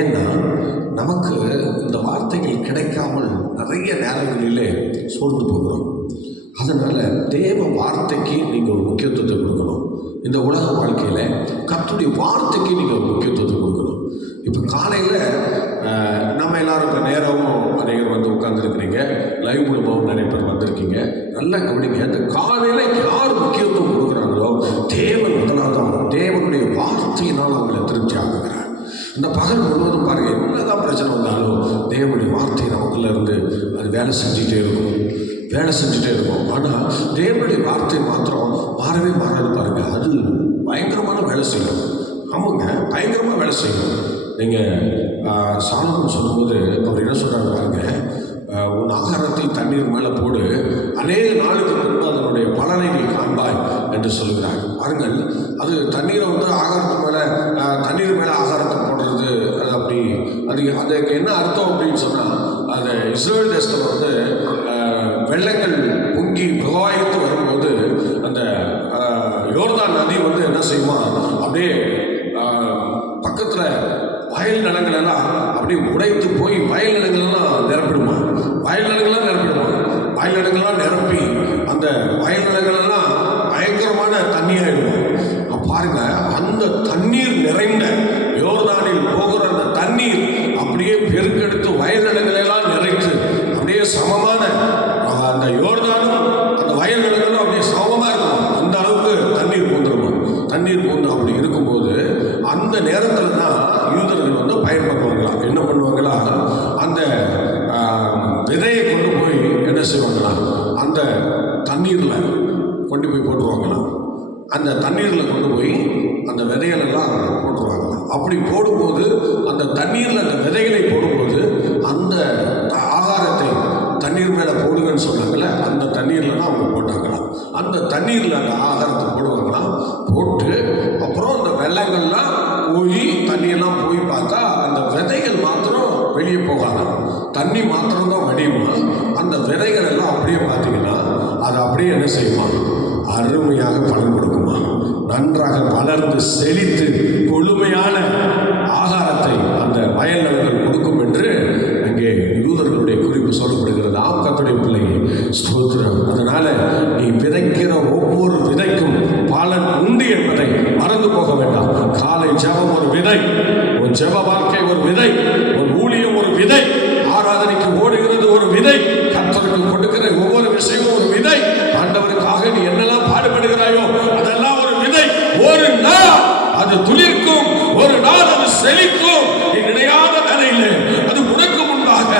ஏன்னா நமக்கு இந்த வார்த்தைகள் கிடைக்காமல் நிறைய நேரங்களிலே சோர்ந்து போகிறோம். அதனால் தேவ வார்த்தைக்கு நீங்கள் ஒரு முக்கியத்துவத்தை கொடுக்கணும். இந்த உலக வாழ்க்கையில் கர்த்தருடைய வார்த்தைக்கு நீங்கள் ஒரு முக்கியத்துவத்தை கொடுக்கணும். இப்போ காலையில் நம்ம எல்லாரும் இப்போ நேரமும் அநேகர் வந்து உட்காந்துருக்கிறீங்க, லைவ் மூலமாகவும் நிறைய பேர் வந்திருக்கீங்க. நல்லா கவனிங்க. இந்த காலையில் யார் முக்கியத்துவம் கொடுக்குறாங்களோ தேவன் முதலாவது தேவனுடைய வார்த்தையினால் அவங்களை திருப்தி ஆக்குகிறார். இந்த பகல் முழுவதும் பாருங்கள், என்னதான் பிரச்சனை வந்தாலும் தேவனுடைய வார்த்தை நமக்குள்ள இருந்து அது வேலை செஞ்சுட்டே இருக்கும். வேலை செஞ்சுட்டே இருக்கும். ஆனால் தேவனுடைய வார்த்தை மாத்திரம் மாறவே மாறாது பாருங்க. அது பயங்கரமான வேலை செய்யும். ஆமாங்க, பயங்கரமாக வேலை செய்யும். நீங்கள் சாலமன் சொல்லும்போது அவர் என்ன சொல்கிறாரு பாருங்க, உன் ஆகாரத்தை தண்ணீர் மேலே போடு, அநேக நாளுக்கு பின்பு அதனுடைய பலனை நீ காண்பாய் என்று சொல்கிறார். பாருங்கள், அது தண்ணீரை வந்து ஆகாரத்து மேலே தண்ணீர் மேலே ஆகாரத்தை போடுறது, அது அப்படி அதுக்கு என்ன அர்த்தம் அப்படின்னு சொன்னால், அது இஸ்ரேல் தேசத்தில் வந்து வெள்ளங்கள் பொங்கி பிரவாகித்து வரும்போது அந்த யோர்தான் நதி வந்து என்ன செய்யுமா, அப்படியே பக்கத்தில் வயல் நிலங்களெல்லாம் அப்படியே உடைத்து போய் வயல் நிலங்களெல்லாம் நிரப்பிடுமா. வயல் நிலங்கள்லாம் நிரப்பி அந்த வயல் நிலங்களெல்லாம் பயங்கரமான தண்ணியாகிடும். பாருங்க, அந்த தண்ணீர் நிறைந்த யோர்தானில் போகிற அந்த தண்ணீர் அப்படியே பெருக்கெடுத்து வயல் நிலங்களெல்லாம் நிறைத்து அப்படியே சமமான அந்த யோர்தானும் அந்த வயல் நிலங்களும் அப்படியே சமமாக இருக்கும். அந்த அளவுக்கு தண்ணீர் பூந்துருமா. தண்ணீர் பூந்து அப்படி இருக்கும்போது அந்த நேரத்தில் தான் யூதர்கள் வந்து பயன்படுவாங்களாம். என்ன பண்ணுவாங்களா, அந்த விதையை கொண்டு போய் என்ன செய்வாங்களாம், அந்த தண்ணீரில் கொண்டு போய் போட்டுருவாங்களாம். அந்த தண்ணீரில் கொண்டு போய் அந்த விதைகளெல்லாம் போட்டுருவாங்களாம். அப்படி போடும்போது அந்த தண்ணீரில் அந்த விதைகளை போடும்போது அந்த ஆகாரத்தை தண்ணீர் மேலே போடுங்கன்னு சொன்னாங்கல்ல, அந்த தண்ணீரில் தான் அவங்க போட்டாங்களாம். அந்த தண்ணீரில் அந்த ஆகாரத்தை போடுவாங்களாம். போட்டு அப்புறம் அந்த வெள்ளங்கள்லாம் போய் தண்ணியெல்லாம் போய் பார்த்தா அந்த விதைகள் மாத்திரம் வெளியே போகாதான், தண்ணி மாத்திரம்தான் வடியுமா. அந்த விதைகள் எல்லாம் அப்படியே பார்த்தீங்கன்னா அது அப்படியே என்ன செய்யுமா, அருமையாக பலன் கொடுக்குமா. நன்றாக வளர்ந்து செழித்து கொழுமையான ஆகாரத்தை அந்த வயல் நிலங்கள் கொடுக்கும் என்று அங்கே யூதர்களுடைய குறிப்பு சொல்லப்படுகிறது. ஆம், கர்த்தருடைய பிள்ளையை ஸ்தோத்திரம். அதனால நீ விதைக்கிற ஒவ்வொரு விதைக்கும் பலன் உண்டு என்பதை மறந்து போக வேண்டாம். காலை ஜெபம் ஒரு விதை, உன் ஜெப வாழ்க்கை ஒரு விதை, உன் ஊழியம் ஒரு விதை, ஆராதனைக்கு ஓடுகிறது ஒரு விதை, கர்த்தருக்கு கொடுக்கிற ஒவ்வொரு விஷயமும் ஒரு விதை. ஆண்டவருக்காக நீ என்னெல்லாம் பாடுபடுகிறாயோ அதெல்லாம் ஒரு விதை. ஒரு நாள் அது துளிர்க்கும், ஒரு நாள் அது செழிக்கும். நீ நினையாத வேலையில் அது உனக்கு முன்பாக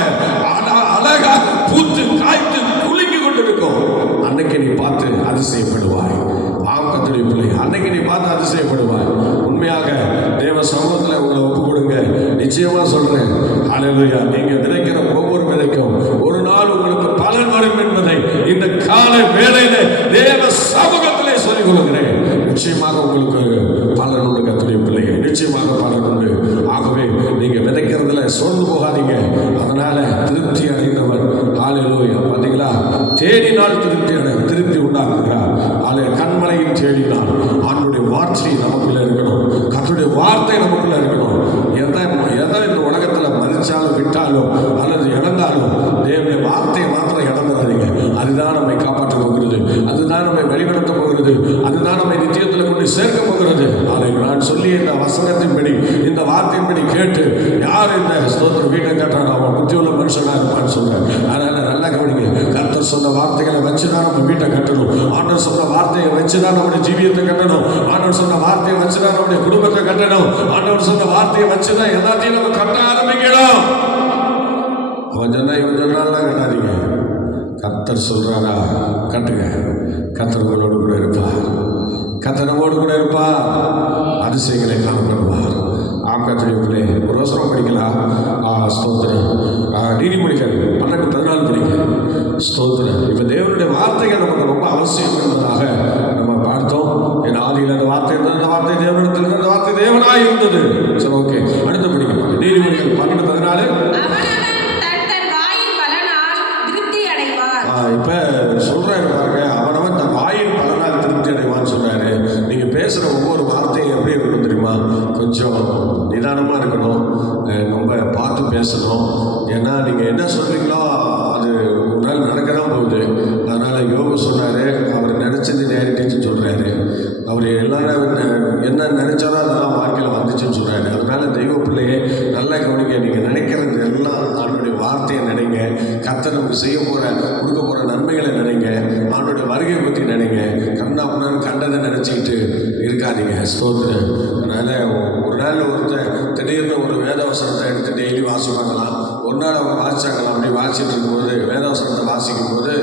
அழகாக பூத்து காய்த்து குலுங்கி கொண்டிருக்கும். அன்னைக்கு நீ பார்த்து அதிசயப்படுவாய். கர்த்தருடைய பிள்ளை, அன்னைக்கு நீ பார்த்து அதிசயப்படுவாய். உண்மையாக தேவ சமூகத்தில் உங்களை ஒப்பு கொடுங்க. நிச்சயமா சொல்றேன், ஹல்லேலூயா, நீங்க விதைக்கிற ஒவ்வொரு விதைக்கும் ஒரு நாள் உங்களுக்கு பலன் வரும் என்பதை இந்த காலை வேளையில தேவ சமூகத்திலே சொல்லிக் கொள்கிறேன். நிச்சயமாக உங்களுக்கு பலன் உண்டு கர்த்தருடைய பிள்ளைங்க, நிச்சயமாக பலன் உண்டு. ஆகவே நீங்க விதைக்கிறதுல சோர்ந்து போகாதீங்க. அதனால திருப்தி அடைந்தவர், ஹல்லேலூயா, பார்த்தீங்களா, தேடினால் திருப்தி உண்டாக்குகிறார். கண்மலையும் தேடினால் ஆண்டுடைய வார்த்தை நமக்குள்ள இருக்கணும். கர்த்தருடைய வார்த்தை நமக்குள்ள இருக்கணும். எதை இந்த உலகத்தில் மறிச்சாலும் விட்டாலும் அல்லது இழந்தாலும் தேவனுடைய வார்த்தையை மாத்திரம் இழந்துடாதீங்க. அதுதான் நம்மை காப்பாற்ற போகிறது, அதுதான் நம்மை வழிநடத்த போகிறது, அதுதான் நம்மை நித்தியத்தில் கொண்டு சேர்க்க போகிறது. அதை நான் சொல்லி இந்த வசனத்தின்படி இந்த வார்த்தையின்படி கேட்டு யார் இந்த ஸ்தோத்திர வீட்டை கட்டுறான் அவன் புத்தியுள்ள மனுஷனாக இருப்பான்னு சொல்றேன். அதனால நல்லா கவனிங்க. கர்த்தர் சொன்ன வார்த்தைகளை வச்சுதான் நம்ம வீட்டை கட்டணும். ஆண்டவர் சொன்ன வார்த்தையை வச்சுதான் நம்முடைய ஜீவியத்தை கட்டணும். ஆண்டவர் சொன்ன வார்த்தையை வச்சுதான் நம்முடைய குடும்பத்தை கட்டணும். ஆண்டவர் சொன்ன வார்த்தையை வச்சுதான் எல்லாத்தையும் நம்ம கட்ட ஆரம்பிக்கணும். அவன் சொன்னா இவன் சொன்னாலாம் கட்டாதீங்க. கர்த்தர் சொல்றாரா கட்டுங்க. கர்த்தர் உங்களோடு கூட இருப்பா. கர்த்தர் நம்மோடு கூட இருப்பா. அதிசயங்களை காணப்படுவார். ஆக்கத்திலே ஒரு வசனம் படிக்கலாம். ஸ்தோத்திரம். நீதிமொழிகள் 12:14 படிக்க. ஸ்தோத்திரம். இப்போ தேவனுடைய வார்த்தைகள் நமக்கு ரொம்ப அவசியம் என்பதாக நம்ம பார்த்தோம். என் ஆதியில் அந்த வார்த்தை இருந்தது, அந்த வார்த்தை தேவனிடத்தில் இருந்தது, அந்த வார்த்தை தேவனாய் இருந்தது. சரி, ஓகே, அடுத்து படிக்கலாம். நீதிமொழிகள் 12:14. இப்போ சொல்றாரு பாருங்க, அவனவன் தன் வாயின் பலனால் திருப்தி அடைவான்னு சொல்றாரு. நீங்க பேசுற ஒவ்வொரு வார்த்தையும் எப்படி இருக்கணும் தெரியுமா? கொஞ்சம் நிதானமாக இருக்கணும், ரொம்ப பார்த்து பேசணும். ஏன்னா நீங்கள் என்ன சொல்கிறீங்களோ அது ஒரு நாள் நடக்க தான் போகுது. அதனால் யோபு சொன்னார், அவர் நினச்சது நேரிட்டுன்னு சொல்கிறாரு. அவர் எல்லாரும் என்ன நினைச்சாரோ அதெல்லாம் வாழ்க்கையில் வந்துச்சுன்னு சொல்கிறாரு. அதனால் தெய்வ பிள்ளையே நல்லா கவனிக்க. நீங்கள் நினைக்கிறது எல்லாம் அவனுடைய வார்த்தையை நினைங்க. கர்த்தர் நமக்கு செய்ய போகிற கொடுக்க போகிற நன்மைகளை நினைங்க. அவனுடைய வருகை பற்றி நினைங்க. கண்ணாப்புனான்னு கண்டதை நினச்சிக்கிட்டு இருக்காதீங்க. ஸ்தோத்திரம். அதனால் ஒரு நாள் ஒருத்தர் திடீர்னு ஒரு வேதவசனத்தை எடுத்து டெய்லி வாசிப்பாங்களாம். ஒரு நாள் அவங்க வாசிச்சாங்களாம். அப்படி வாசிச்சுட்டு இருக்கும்போது வேதவசனத்தை வாசிக்கும் போது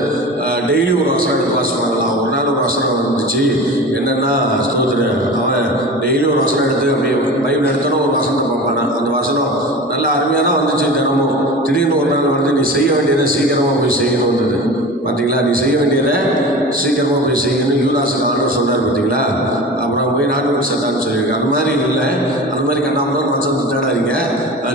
வசனம் எடுத்து அப்படியே பைபிள் எடுத்தோன்னா ஒரு வசனத்தை பார்ப்பானா, அந்த வசனம் நல்ல அருமையாக தான் வந்துச்சு. தினமும் திடீர்னு ஒரு நாள் வந்து நீ செய்ய வேண்டியதை சீக்கிரமாக போய் செய்யணும் வந்தது பார்த்தீங்களா. நீ செய்ய வேண்டியதை சீக்கிரமாக போய் செய்யணும் யூதாஸுக்கு ஆர்டர் சொன்னார் பார்த்தீங்களா. அப்புறம் போய் நாட்டு சட்டான்னு சொல்லியிருக்கேன். அது மாதிரி இல்லை, அது மாதிரி கண்ணாமலாம் வசனத்தை தேடாதீங்க.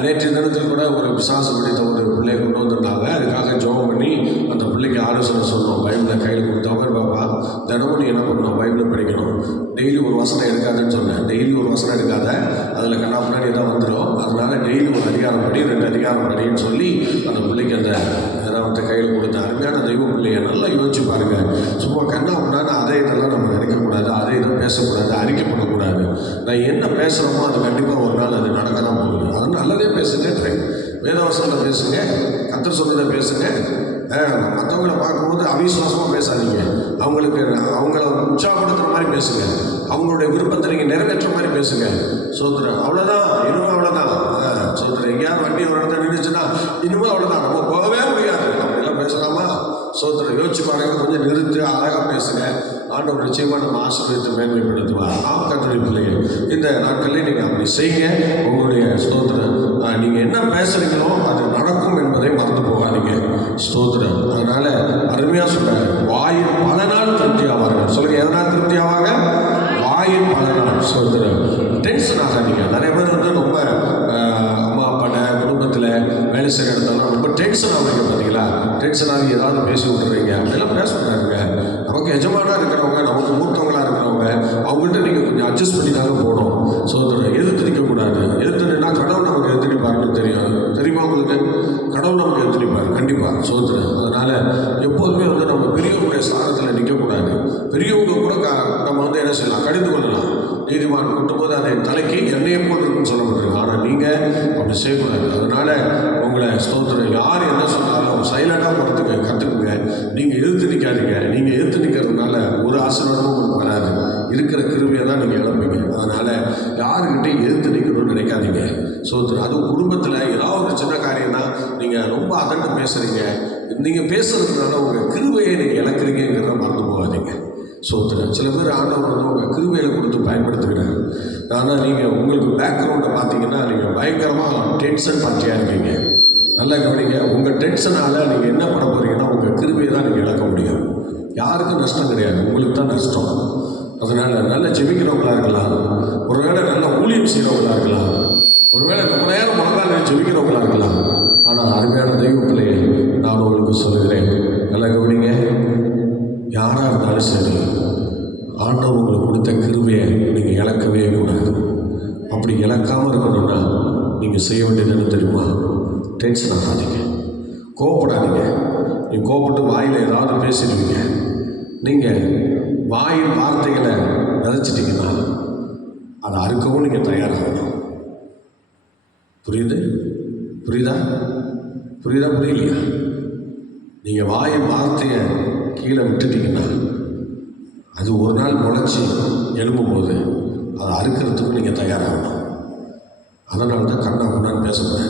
நேற்று தினத்தில் கூட ஒரு பிசாசு பிடித்த ஒரு பிள்ளையை கொண்டு வந்திருந்தாங்க. அதுக்காக ஜெபம் பண்ணி அந்த பிள்ளைக்கு ஆலோசனை சொன்னோம். பைபிளை கையில் கொடுத்தவங்க, பாப்பா தினமும் நீ என்ன பண்ணணும், பைபிளை படிக்கணும். டெய்லி ஒரு வசனம் எடுக்காதுன்னு சொன்னேன். டெய்லி ஒரு வசனம் எடுக்காத, அதில் கண்ணா முன்னாடி தான் வந்துடும். அதனால டெய்லி ஒரு அதிகாரம் படி, 2 அதிகாரம் படின்னு சொல்லி அந்த பிள்ளைக்கு அந்த தினத்தை கையில் கொடுத்தேன். அருமையான தெய்வ பிள்ளையை நல்லா யோசிச்சு பாருங்கள். சும்மா கண்ணா முன்னாடி அதை இதெல்லாம் நம்ம நினைக்கக்கூடாது, அதை இதை பேசக்கூடாது, அறிக்கை பண்ணக்கூடாது. நான் என்ன பேசுகிறோமோ அது கண்டிப்பாக ஒரு நாள் அது நடக்க தான் போகுது. அது நல்லதே பேசுங்க, வேதவசனத்தை பேசுங்க, கர்த்தர் சொன்னதை பேசுங்க. மற்றவங்களை பார்க்கும்போது அவிசுவாசமாக பேசாதீங்க. அவங்கள உற்சாகப்படுத்துகிற மாதிரி பேசுங்க. அவங்களுடைய விருப்பத்தை நீங்கள் நிறைவேற்ற மாதிரி பேசுங்க. சோதரன் அவ்வளோதான், இனிமே அவ்வளோதான். சோதரன் எங்கேயாவது வண்டி ஒரு இடத்துல நின்றுச்சுன்னா இனிமே அவ்வளோதான், நம்ம போகவே முடியாது அப்படிலாம் பேசலாமா? சோதரன் யோசிச்சு பாருங்க, கொஞ்சம் நிறுத்து, அழகாக பேசுங்க. ஆண்டவர் நிச்சயமாக நம்ம ஆசீர்வதித்து மேன்மைப்படுத்துவார். கர்த்தருடைய பிள்ளைகள், இந்த நாட்களில் நீங்கள் அப்படி செய்யுங்க. உங்களுடைய ஸ்தோத்திரம், நீங்கள் என்ன பேசுகிறீங்களோ அது நடக்கும் என்பதை மறந்து போகாதீங்க. ஸ்தோத்திரம். அதனால் அருமையாக சொல்கிறார், வாயில் பல நாள் திருப்தி ஆவார்கள். சொல்லுங்கள், எதனால் திருப்தி ஆவாங்க? வாயில் பல நாள். ஸ்தோத்திரம். டென்ஷன் ஆகாதீங்க. நிறைய பேர் வந்து ரொம்ப அம்மா அப்பாட்ட குடும்பத்தில் வேலை செய்கிற இடத்துலாம் ரொம்ப டென்ஷன் ஆகுறீங்க பார்த்தீங்களா. டென்ஷன் ஆகி ஏதாவது பேசி விட்டுறீங்க, அப்படிலாம் பேசக்கூடாதுங்க. நமக்கு எஜமானாக இருக்கிறவங்க, நமக்கு மூத்தவங்களாக இருக்கிறவங்க, அவங்கள்ட்ட நீங்கள் கொஞ்சம் அட்ஜஸ்ட் பண்ணி தாங்க போகணும். சோதனை எதிர்த்து நிற்கக்கூடாது. எதிர்த்து நின்னா கடவுள் நமக்கு எதிர்ப்பாருன்னு தெரியுமா உங்களுக்கு? கடவுள் நமக்கு எதிர்ப்பார் கண்டிப்பாக. சோதனை. அதனால் எப்போதுமே வந்து நம்ம பெரியவங்களுடைய ஸ்தானத்தில் நிற்கக்கூடாது. பெரியவங்க கூட நம்ம வந்து என்ன செய்யலாம், கடிந்து கொள்ளலாம். நீதிமான் கூட்டும்போது அதை தலைக்கு எண்ணெயை போட்டுருக்குன்னு சொல்லப்பட்டிருக்கு. ஆனால் நீங்கள் அப்படி செய்யக்கூடாது. அதனால் உங்களை ஸ்தோத்திரம், யார் என்ன சொன்னாலும் சைலண்டாக போகிறதுக்கு கற்றுக்குங்க. நீங்கள் எதிர்த்து நிற்காதீங்க. நீங்கள் எதிர்த்து நிற்கிறதுனால ஒரு ஆசீர்வாதமும் உங்களுக்கு வராது. இருக்கிற கிருபையை தான் நீங்கள் இழப்பீங்க. அதனால் யாருக்கிட்டையும் எதிர்த்து நிற்கணும்னு நினைக்காதீங்க. சோதரன். அதுவும் குடும்பத்தில் ஏதாவது ஒரு சின்ன காரியம்னா நீங்கள் ரொம்ப அதட்டு பேசுகிறீங்க. நீங்கள் பேசுகிறதுனால உங்கள் கிருபையை நீங்கள் இழக்கிறீங்கிறத மறந்து போகாதீங்க. சோதரன். சில பேர் ஆண்டவர் வந்து உங்கள் கிருபையில் கொடுத்து பயன்படுத்துகிறார். ஆனால் நீங்கள் உங்களுக்கு பேக்ரவுண்டை பார்த்தீங்கன்னா நீங்கள் பயங்கரமாக டென்ஷன் பார்ட்டியாக இருக்கீங்க. நல்லா கவனிங்க. உங்கள் டென்ஷனால் நீங்கள் என்ன பண்ண போகிறீங்கன்னா உங்கள் கிருபையை தான் நீங்கள் இழக்க முடியும். யாருக்கும் நஷ்டம் கிடையாது, உங்களுக்கு தான் நஷ்டம். அதனால் நல்லா ஜெபிக்கிறவங்களாக இருக்கலாம், ஒருவேளை நல்லா ஊழியம் செய்கிறவங்களாக இருக்கலாம், ஒருவேளை ரொம்ப நேரம் மனதால் ஜெபிக்கிறவங்களாக இருக்கலாம். ஆனால் அருமையான தெய்வ பிள்ளையை நான் உங்களுக்கு சொல்லுகிறேன், நல்லா கவனிங்க. யாராக இருந்தாலும் சரி, ஆண்டவர் உங்களுக்கு கொடுத்த கிருபையை நீங்கள் இழக்கவே கூடாது. அப்படி இழக்காமல் இருக்கணும்னா நீங்கள் செய்ய வேண்டியது என்ன தெரியுமா? டென்ஷன் ஆகாதீங்க, கோவப்படாதீங்க. நீங்கள் கோவப்பட்டு வாயில் ஏதாவது பேசிடுவீங்க. நீங்கள் வாயின் வார்த்தைகளை விதைச்சிட்டிங்கன்னா அதை அறுக்கவும் நீங்கள் தயாராகணும். புரியுதா? புரியலையா? நீங்கள் வாயின் வார்த்தையை கீழே விட்டுட்டிங்கன்னா அது ஒரு நாள் முளைச்சி எழும்பும்போது அதை அறுக்கிறதுக்கு நீங்கள் தயாராகணும். அதனால தான் கண்ணா முன்னான்னு பேசக்கூடாது,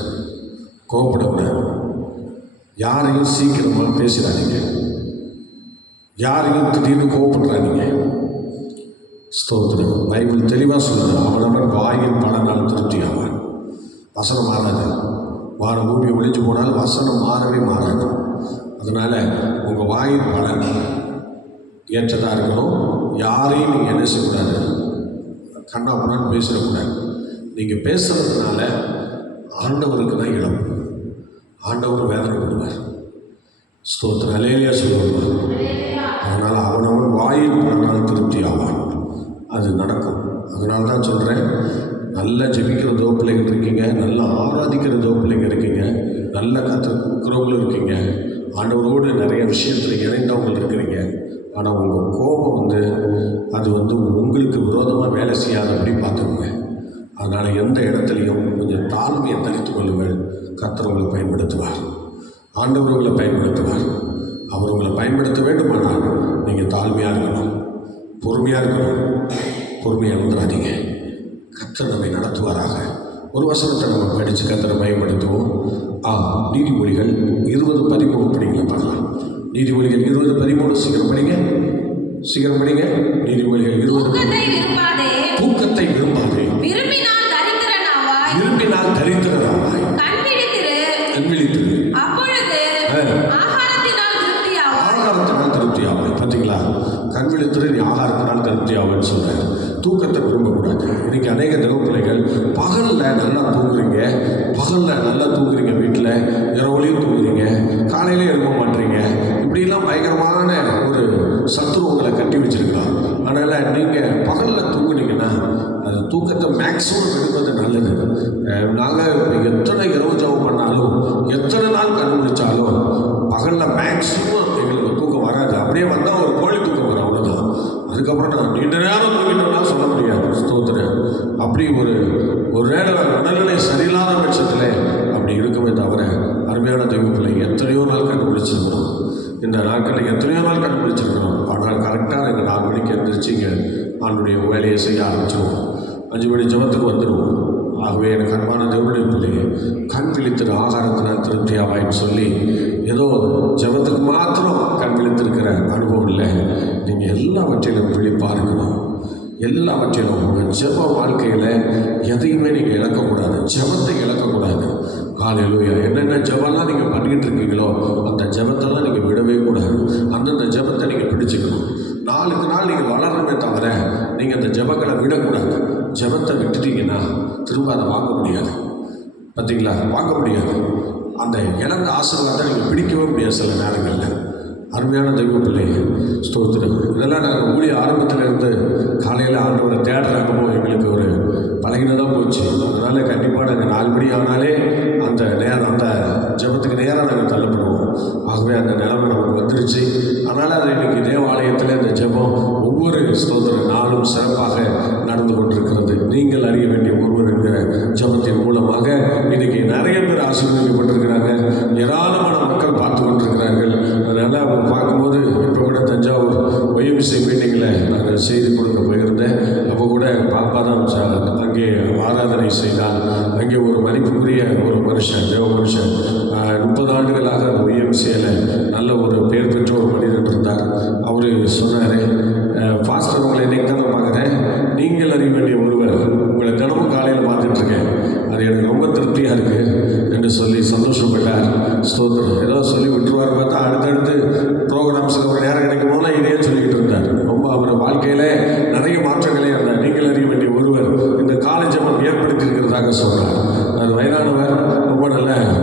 கோவப்படக்கூடாது. யாரையும் சீக்கிரமாக பேசிடாதீங்க, யாரையும் திடீர்னு கோவப்படுறாதீங்க. ஸ்தோத்திரம். பைபிள் தெளிவாக சொல்லுது, அவனவன் வாயின் பல நாள் திருப்தி ஆவான். வசனம் மாறாது. வாரம் பூமியை ஒழிஞ்சு போனால் வசனம் மாறவே மாறாது. அதனால் உங்கள் வாயின் பலன் ஏற்றதாக இருக்கணும். யாரையும் நீங்கள் என்ன செய்யக்கூடாது, கண்ணா புண்ணான்னு பேசிடக்கூடாது. நீங்கள் பேசுகிறதுனால ஆண்டவருக்கு தான் இடம், ஆண்டவர் வேதனை கொடுவார். ஸ்தோத்திரம். அலேலியா சொல்லுவார். அதனால் அவனவன் வாயின் பலனால் திருப்தி ஆவான். அது நடக்கும். அதனால தான் சொல்கிறேன், நல்லா ஜெபிக்கிற தோப்பிள்ளைங்க இருக்கீங்க, நல்லா ஆராதிக்கிற தோப்பிள்ளைங்க இருக்கீங்க, நல்ல கற்றுக்கிறவங்களும் இருக்கீங்க, ஆண்டவரோடு நிறைய விஷயத்தில் இணைந்தவங்க இருக்கிறீங்க. ஆனால் உங்கள் கோபம் அது உங்களுக்கு விரோதமாக வேலை செய்யாதபடி பார்த்துக்கோங்க. அதனால் எந்த இடத்துலையும் கொஞ்சம் தாழ்மையை தளித்து கொள்ளுங்கள். கர்த்தர் உங்களை பயன்படுத்துவார், ஆண்டவர் உங்களை பயன்படுத்துவார். அவர் உங்களை பயன்படுத்த வேண்டுமானால் நீங்கள் தாழ்மையாக இருக்கணும், பொறுமையாக இருக்கணும். பொறுமையாக வந்துடாதீங்க. கர்த்தர் நம்மை நடத்துவாராக. ஒரு வசனத்தை நம்ம படித்து கர்த்தரை பயன்படுத்துவோம். நீதிமொழிகள் 20:13 படிங்க பார்க்கலாம். நீதிமொழிகள் 20:13 சீக்கிரம் படிங்க. நீதிமொழிகள் 20. தூக்கத்தை விரும்பாதே. பார்த்தீங்களா? கண் விழித்துட்டு நீ ஆகாரத்தினால் திருப்தி ஆகுன்னு சொல்கிறேன். தூக்கத்தை விரும்பக்கூடாது. இன்றைக்கி அநேக தேவ பிள்ளைகள் பகலில் நல்லா தூங்குறீங்க, வீட்டில் இரவுலையும் தூங்குறீங்க, காலையிலே எழுப்ப மாட்டீங்க. இப்படிலாம் பயங்கரமான ஒரு சத்துரு உங்களை கட்டி வச்சிருக்கலாம். அதனால் நீங்கள் பகலில் தூங்குனீங்கன்னா அது தூக்கத்தை மேக்ஸிமம் எடுப்பது நல்லது. நாங்கள் எத்தனை இரவு ஜெபம் பண்ணாலும், எத்தனை நாள் கண்டுபிடிச்சாலும் பகலில் மேக்ஸிமம் எங்களுக்கு தூக்கம் வராது. அப்படியே வந்தால் ஒரு கோழி தூக்கம் வரும், அவ்வளோதான். அதுக்கப்புறம் நான் நீண்ட நேரம் தூங்கிட்டோம்னா சொல்ல முடியாது. ஸ்தோத்திரம். அப்படி ஒரு நேர உடல்நிலை சரியில்லாத பட்சத்தில் அப்படி இருக்குமே தவிர, அருமையான தெய்வ பிள்ளை எத்தனையோ நாள் கண்டுபிடிச்சிருக்கிறோம். இந்த நாட்களில் எத்தனையோ நாள் கண்டுபிடிச்சிருக்கிறோம். ஆனால் கரெக்டாக எங்கள் 4 மணிக்கு எழுந்திரிச்சிங்க அவனுடைய வேலையை செய்ய ஆரம்பிச்சிடுவோம். 5 மணி ஜபத்துக்கு வந்துடுவோம். ஆகவே எனக்கு அன்பான தேவனுடைய பிள்ளையை கண் விழித்திரு ஆகாரத்தினால் திருப்தியாவாயின்னு சொல்லி ஏதோ ஜபத்துக்கு மாத்திரம் கண் விழித்திருக்கிற அனுபவம் இல்லை. நீங்கள் எல்லாவற்றிலும் விழிப்பாக இருக்கணும். எல்லாவற்றிலும் உங்கள் ஜெப வாழ்க்கையில் எதையுமே நீங்கள் இழக்கக்கூடாது. ஜெபத்தை இழக்கக்கூடாது. ஹல்லேலூயா. என்னென்ன ஜெபம்லாம் நீங்கள் பண்ணிக்கிட்டு இருக்கீங்களோ அந்த ஜெபத்தெல்லாம் நீங்கள் விடவே கூடாது. அந்தந்த ஜெபத்தை நீங்கள் பிடிச்சிக்கணும். நாளுக்கு நாள் நீங்கள் வளரணுமே தவிர நீங்கள் அந்த ஜெபங்களை விடக்கூடாது. ஜெபத்தை விட்டுட்டீங்கன்னா திரும்ப அதை வாங்க முடியாது. பார்த்தீங்களா? வாங்க முடியாது. அந்த இழந்த ஆசீர்வாதத்தை நீங்கள் பிடிக்கவே முடியாது சில நேரங்களில். அருமையான தெய்வ பிள்ளைங்க, ஸ்தோத்திரம். இதெல்லாம் நாங்கள் ஊழிய ஆரம்பத்தில் இருந்து காலையில் ஆண்டவரை தேடுற அனுபவம் எங்களுக்கு ஒரு பழகினதாக போச்சு. அதனால் கண்டிப்பாக நாங்கள் 4 மணி ஆனாலே அந்த ஜெபத்துக்கு நேரம் நாங்கள் தள்ளப்படுவோம். ஆகவே அந்த நிலைமை நமக்கு வந்துருச்சு. அதனால் அது இன்றைக்கி தேவாலயத்தில் அந்த ஜெபம் ஒவ்வொரு ஸ்தோத்திர நாளும் சிறப்பாக நடந்து கொண்டிருக்கிறது. நீங்கள் அறிய வேண்டிய ஒருவர் என்கிற ஜெபத்தின் மூலமாக இன்றைக்கி நிறைய பேர் ஆசீர்வதிக்கப்பட்டிருக்கிறாங்க. ஏராளமான மக்கள் பார்த்து கொண்டிருக்கிறார்கள். அதனால் அவங்க பார்க்கும்போது இப்போ கூட தஞ்சாவூர் ஒய்எம்சி மீட்டிங்கில் நாங்கள் செய்தி கொடுக்க போயிருந்தேன். அப்போ கூட பாப்பா தான் அங்கே ஆராதனை செய்தால் அங்கே ஒரு மதிப்புக்குரிய ஒரு மனுஷன், தேவ மனுஷன், 30 ஆண்டுகளாக ஒய்எம்சியில் நல்ல ஒரு பேர் பெற்ற ஒரு மனிதன் இருந்தார். அவர் சொன்னார், பாஸ்டர் உங்களை இன்றைக்கி தான் பார்க்குறேன், நீங்கள் அறிய வேண்டிய ஒருவர், உங்களை தினமும் காலையில் பார்த்துட்ருக்கேன், அது எனக்கு ரொம்ப திருப்தியாக இருக்குது என்று சொல்லி சந்தோஷப்பட்டார். ஸ்தோத்திரம். ஏதோ சொல்லி விட்டுருவார் பார்த்தா அடுத்தடுத்து ப்ரோக்ராம்ஸுக்கு ஒரு நேரம் கிடைக்கும் போல இதே சொல்லிக்கிட்டு இருந்தார். ரொம்ப அவர் வாழ்க்கையில் நிறைய மாற்றங்களை அந்த நீங்கள் அறிய வேண்டிய ஒருவர் இந்த காலேஜ் ஜெபம் ஏற்படுத்தியிருக்கிறதாக சொல்கிறார். அது வயதானவர்,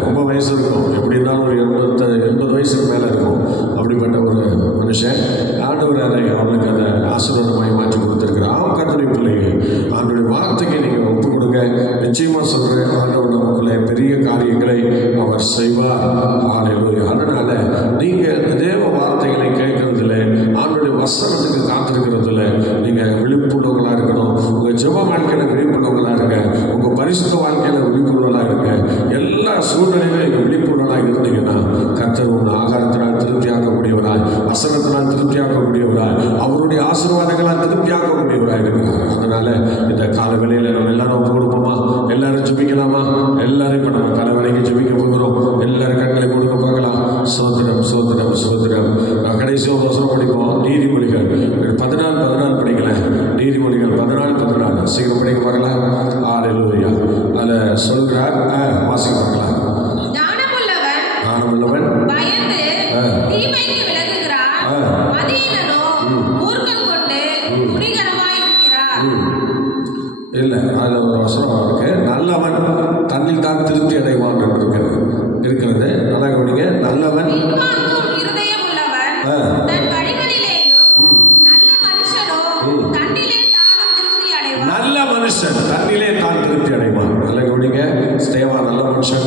ரொம்ப வயசு இருக்கும், எப்படி இருந்தாலும் ஒரு 80 வயசுக்கு மேலே இருக்கும். அப்படிப்பட்ட ஒரு மனுஷன் ஆண்டவர் அவனுக்கு அதை ஆசீர்வாதமாய் மாற்றி கொடுத்துருக்கிறார். கர்த்தருடைய பிள்ளைங்க, ஆண்டவருடைய வார்த்தைக்கு நீங்கள் ஒப்பு கொடுங்க. நிச்சயமாக சொல்கிறேன், ஆண்டவர் நமக்குள்ளே பெரிய காரியங்களை அவர் செய்வார். ஹல்லேலூயா. அதனால் நீங்கள் தேவ வார்த்தைகளை கேட்கறதில்ல, ஆண்டவருடைய வசனத்துக்கு காத்திருக்கிறதில்ல, நீங்கள் விழிப்புள்ளவங்களாக இருக்கணும். உங்கள் ஜெப வாழ்க்கையில் விழிப்புள்ளவங்களாக இருங்க. உங்கள் பரிசுத்த வாழ்க்கையில் விழிப்புள்ளவர்களாக இருங்க. எல்லா சூழ்நிலையிலும் நீங்கள் விழிப்புள்ளவர்களாக இருந்தீங்கன்னா கர்த்தர் உங்கள் ஆகாரத்தினால் திருப்தியாக்கக்கூடியவராய், வசனத்தினால் திருப்தியாக்கக்கூடியவராய், அவருடைய ஆசீர்வாதங்களால் திருப்தியாக்கக்கூடியவராக இருக்கிறார். அதனால் இந்த கால வேளையில் நம்ம எல்லாரும் கொடுப்போமா? எல்லாரும் ஜெபிக்கலாமா? எல்லாரும் இப்போ நம்ம தலைவரைக்கு ஜெபிக்க போகிறோம். எல்லாரும் கண்களை கொடுக்க பார்க்கலாம். சோதனம் சோதனம் சோதனம். கடைசி ஒரு வசனம் படிப்போம். நீதிமொழிகள் 14 படிக்கல. நீதிமொழிகள் 14 சீக்கிரம் படிக்க பார்க்கலாம். ஹல்லேலூயா. அதில் சொல்கிறார், வாசிக்க பார்க்கலாம். ஞானமுள்ளவன் பயந்து தீமைக்கு விலகுகிறார், மதியீனனோ மூர்க்கம் கொண்டு துணிகரமாய் இருக்கிறார். இல்லை, அதில் ஒரு வசனம் இருக்கு, நல்லவன் தன்னில் தான் திருப்தி அடைவான் என்று இருக்கிறது. நல்லா கவனிங்க. நல்லவன் இருதயம் உள்ளவன் தன் வழிகளிலேயும், நல்ல மனுஷனோ தன்னிலே தானும் திருப்தி அடைவான். நல்ல மனுஷன் தன்னிலே தான் திருப்தி அடைவான். நல்லா கவனிங்க. ஸ்தேவா நல்ல மனுஷன்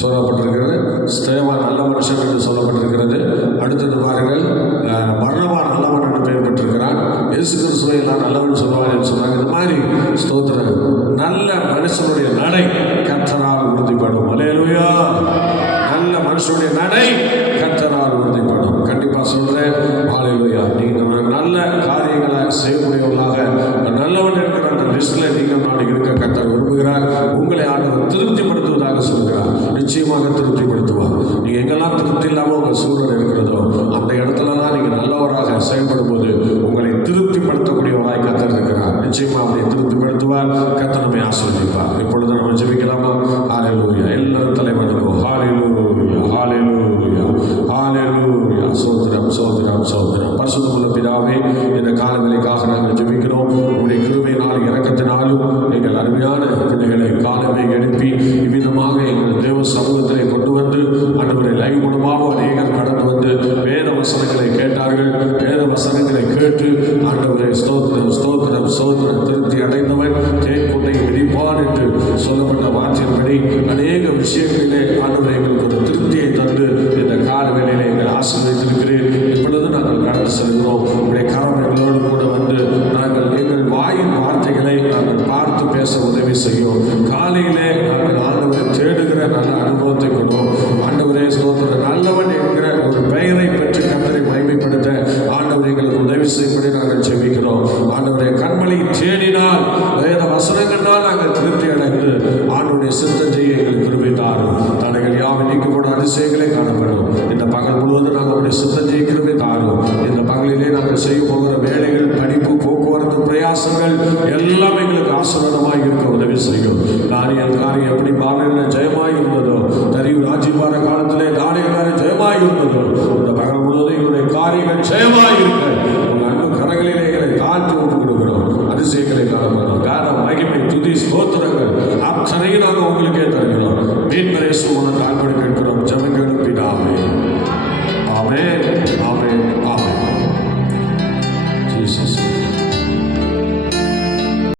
சொல்லப்பட்டிருக்கிறது. ஸ்தேவா நல்ல மனுஷன் என்று சொல்லப்பட்டிருக்கிறது. அடுத்தது பாருங்கள், பர்னபா நல்லவன் என்று பெயர் பெற்றிருக்கிறான். இயேசு கிறிஸ்துவை எல்லாம் நல்லவன் சொல்லுவார் என்று சொன்னாங்க. இந்த மாதிரி ஸ்தோத்திரம். நல்ல மனுஷனுடைய நடை கர்த்தரால் உறுதிப்படும். அல்லேலூயா. நல்ல மனுஷனுடைய நடை கர்த்தரால் உறுதிப்படும். கண்டிப்பாக சொல்கிறேன். அல்லேலூயா. நீங்கள் நல்ல காரியங்களை செய்யக்கூடியவர்களாக நல்லவன் இருக்கிற அந்த லிஸ்ட்டில் நீங்கள் நாளைக்கு இருக்க கர்த்தர் விரும்புகிறார். உங்களை ஆண்டவர் திருப்திப்படுத்துவதாக சொல்கிறார். நிச்சயமாக திருப்திப்படுத்துவார். நீங்கள் எங்கெல்லாம் திருப்தி இல்லாமல் உங்கள் சூழல் இருக்கிறதோ அந்த இடத்துலலாம் நீங்கள் நல்லவராக செயல்படும் போது உங்களை திருப்திப்படுத்தக்கூடியவராய் கர்த்தர் இருக்கிறார். நிச்சயமாக அவரை திருப்திப்படுத்துவார். கர்த்தர் நம்மை ஆசீர்வதிப்பார். இப்பொழுது நம்ம ஜெபிக்கலாமா? ஹல்லேலூயா. எல்லாரும் தலைவனுக்கும் ஹல்லேலூயா, ஹல்லேலூயா, ஹல்லேலூயா. சோதரம் சோதரம் சோதரம். வசனங்களை கேட்டார்கள். வேத வசனங்களை கேட்டு ஆண்டவரே ஸ்தோத்திரம் ஸ்தோத்திரம் ஸ்தோத்திரம், திருப்தி அடைந்தவன் தேன் கூட்டையை மிதிப்பான் என்று சொல்லப்பட்ட வார்த்தையின்படி அநேக விஷயங்களிலே ஆண்டவரை எங்களுக்கு ஒரு திருப்தியை தந்து இந்த கால வேளையிலே எங்களை ஆசீர்வதித்திருக்கிறேன். இப்பொழுது நாங்கள் கடந்து செல்கிறோம். உங்களுடைய கரம் எங்களோடு கூட வந்து நாங்கள் எங்கள் வாயின் வார்த்தைகளை நாங்கள் பார்த்து பேச உதவி செய்யும். காலையிலே நாங்கள் ஆண்டவரை தேடுகிற நல்ல அனுபவத்தை கொண்டோம். ஆண்டவரே ஸ்தோத்திரம், நல்லவன் என்கிற ஒரு பெயரை பெற்று கர்த்தரை மகிமைப்படுத்த ஆண்டவர் எங்களுக்கு உதவி செய்யும்படி நாங்கள் ஜெபிக்கிறோம். ஆண்டவரே கண்மலை தேடினால் வேத வசனங்களால் நாங்கள் திருப்தி அடைந்து ஆண்டவருடைய சித்தம் செய்ய எங்களுக்கு கிருபை தாரும். தடைகள் யாவை நீக்கப்படும், அதிசயங்களே காணப்படும். இந்த பகல் முழுவதும் நாங்கள் அவருடைய சித்தம் செய்ய கிருபை தாரும். இந்த பகலிலே நாங்கள் செய்ய போகிற வேலைகள், படிப்பு, போக்குவரத்து, பிரயாசங்கள் எல்லாம் எங்களுக்கு ஆசீர்வாதமாக இருக்க உதவி செய்யும். காரியங்கள்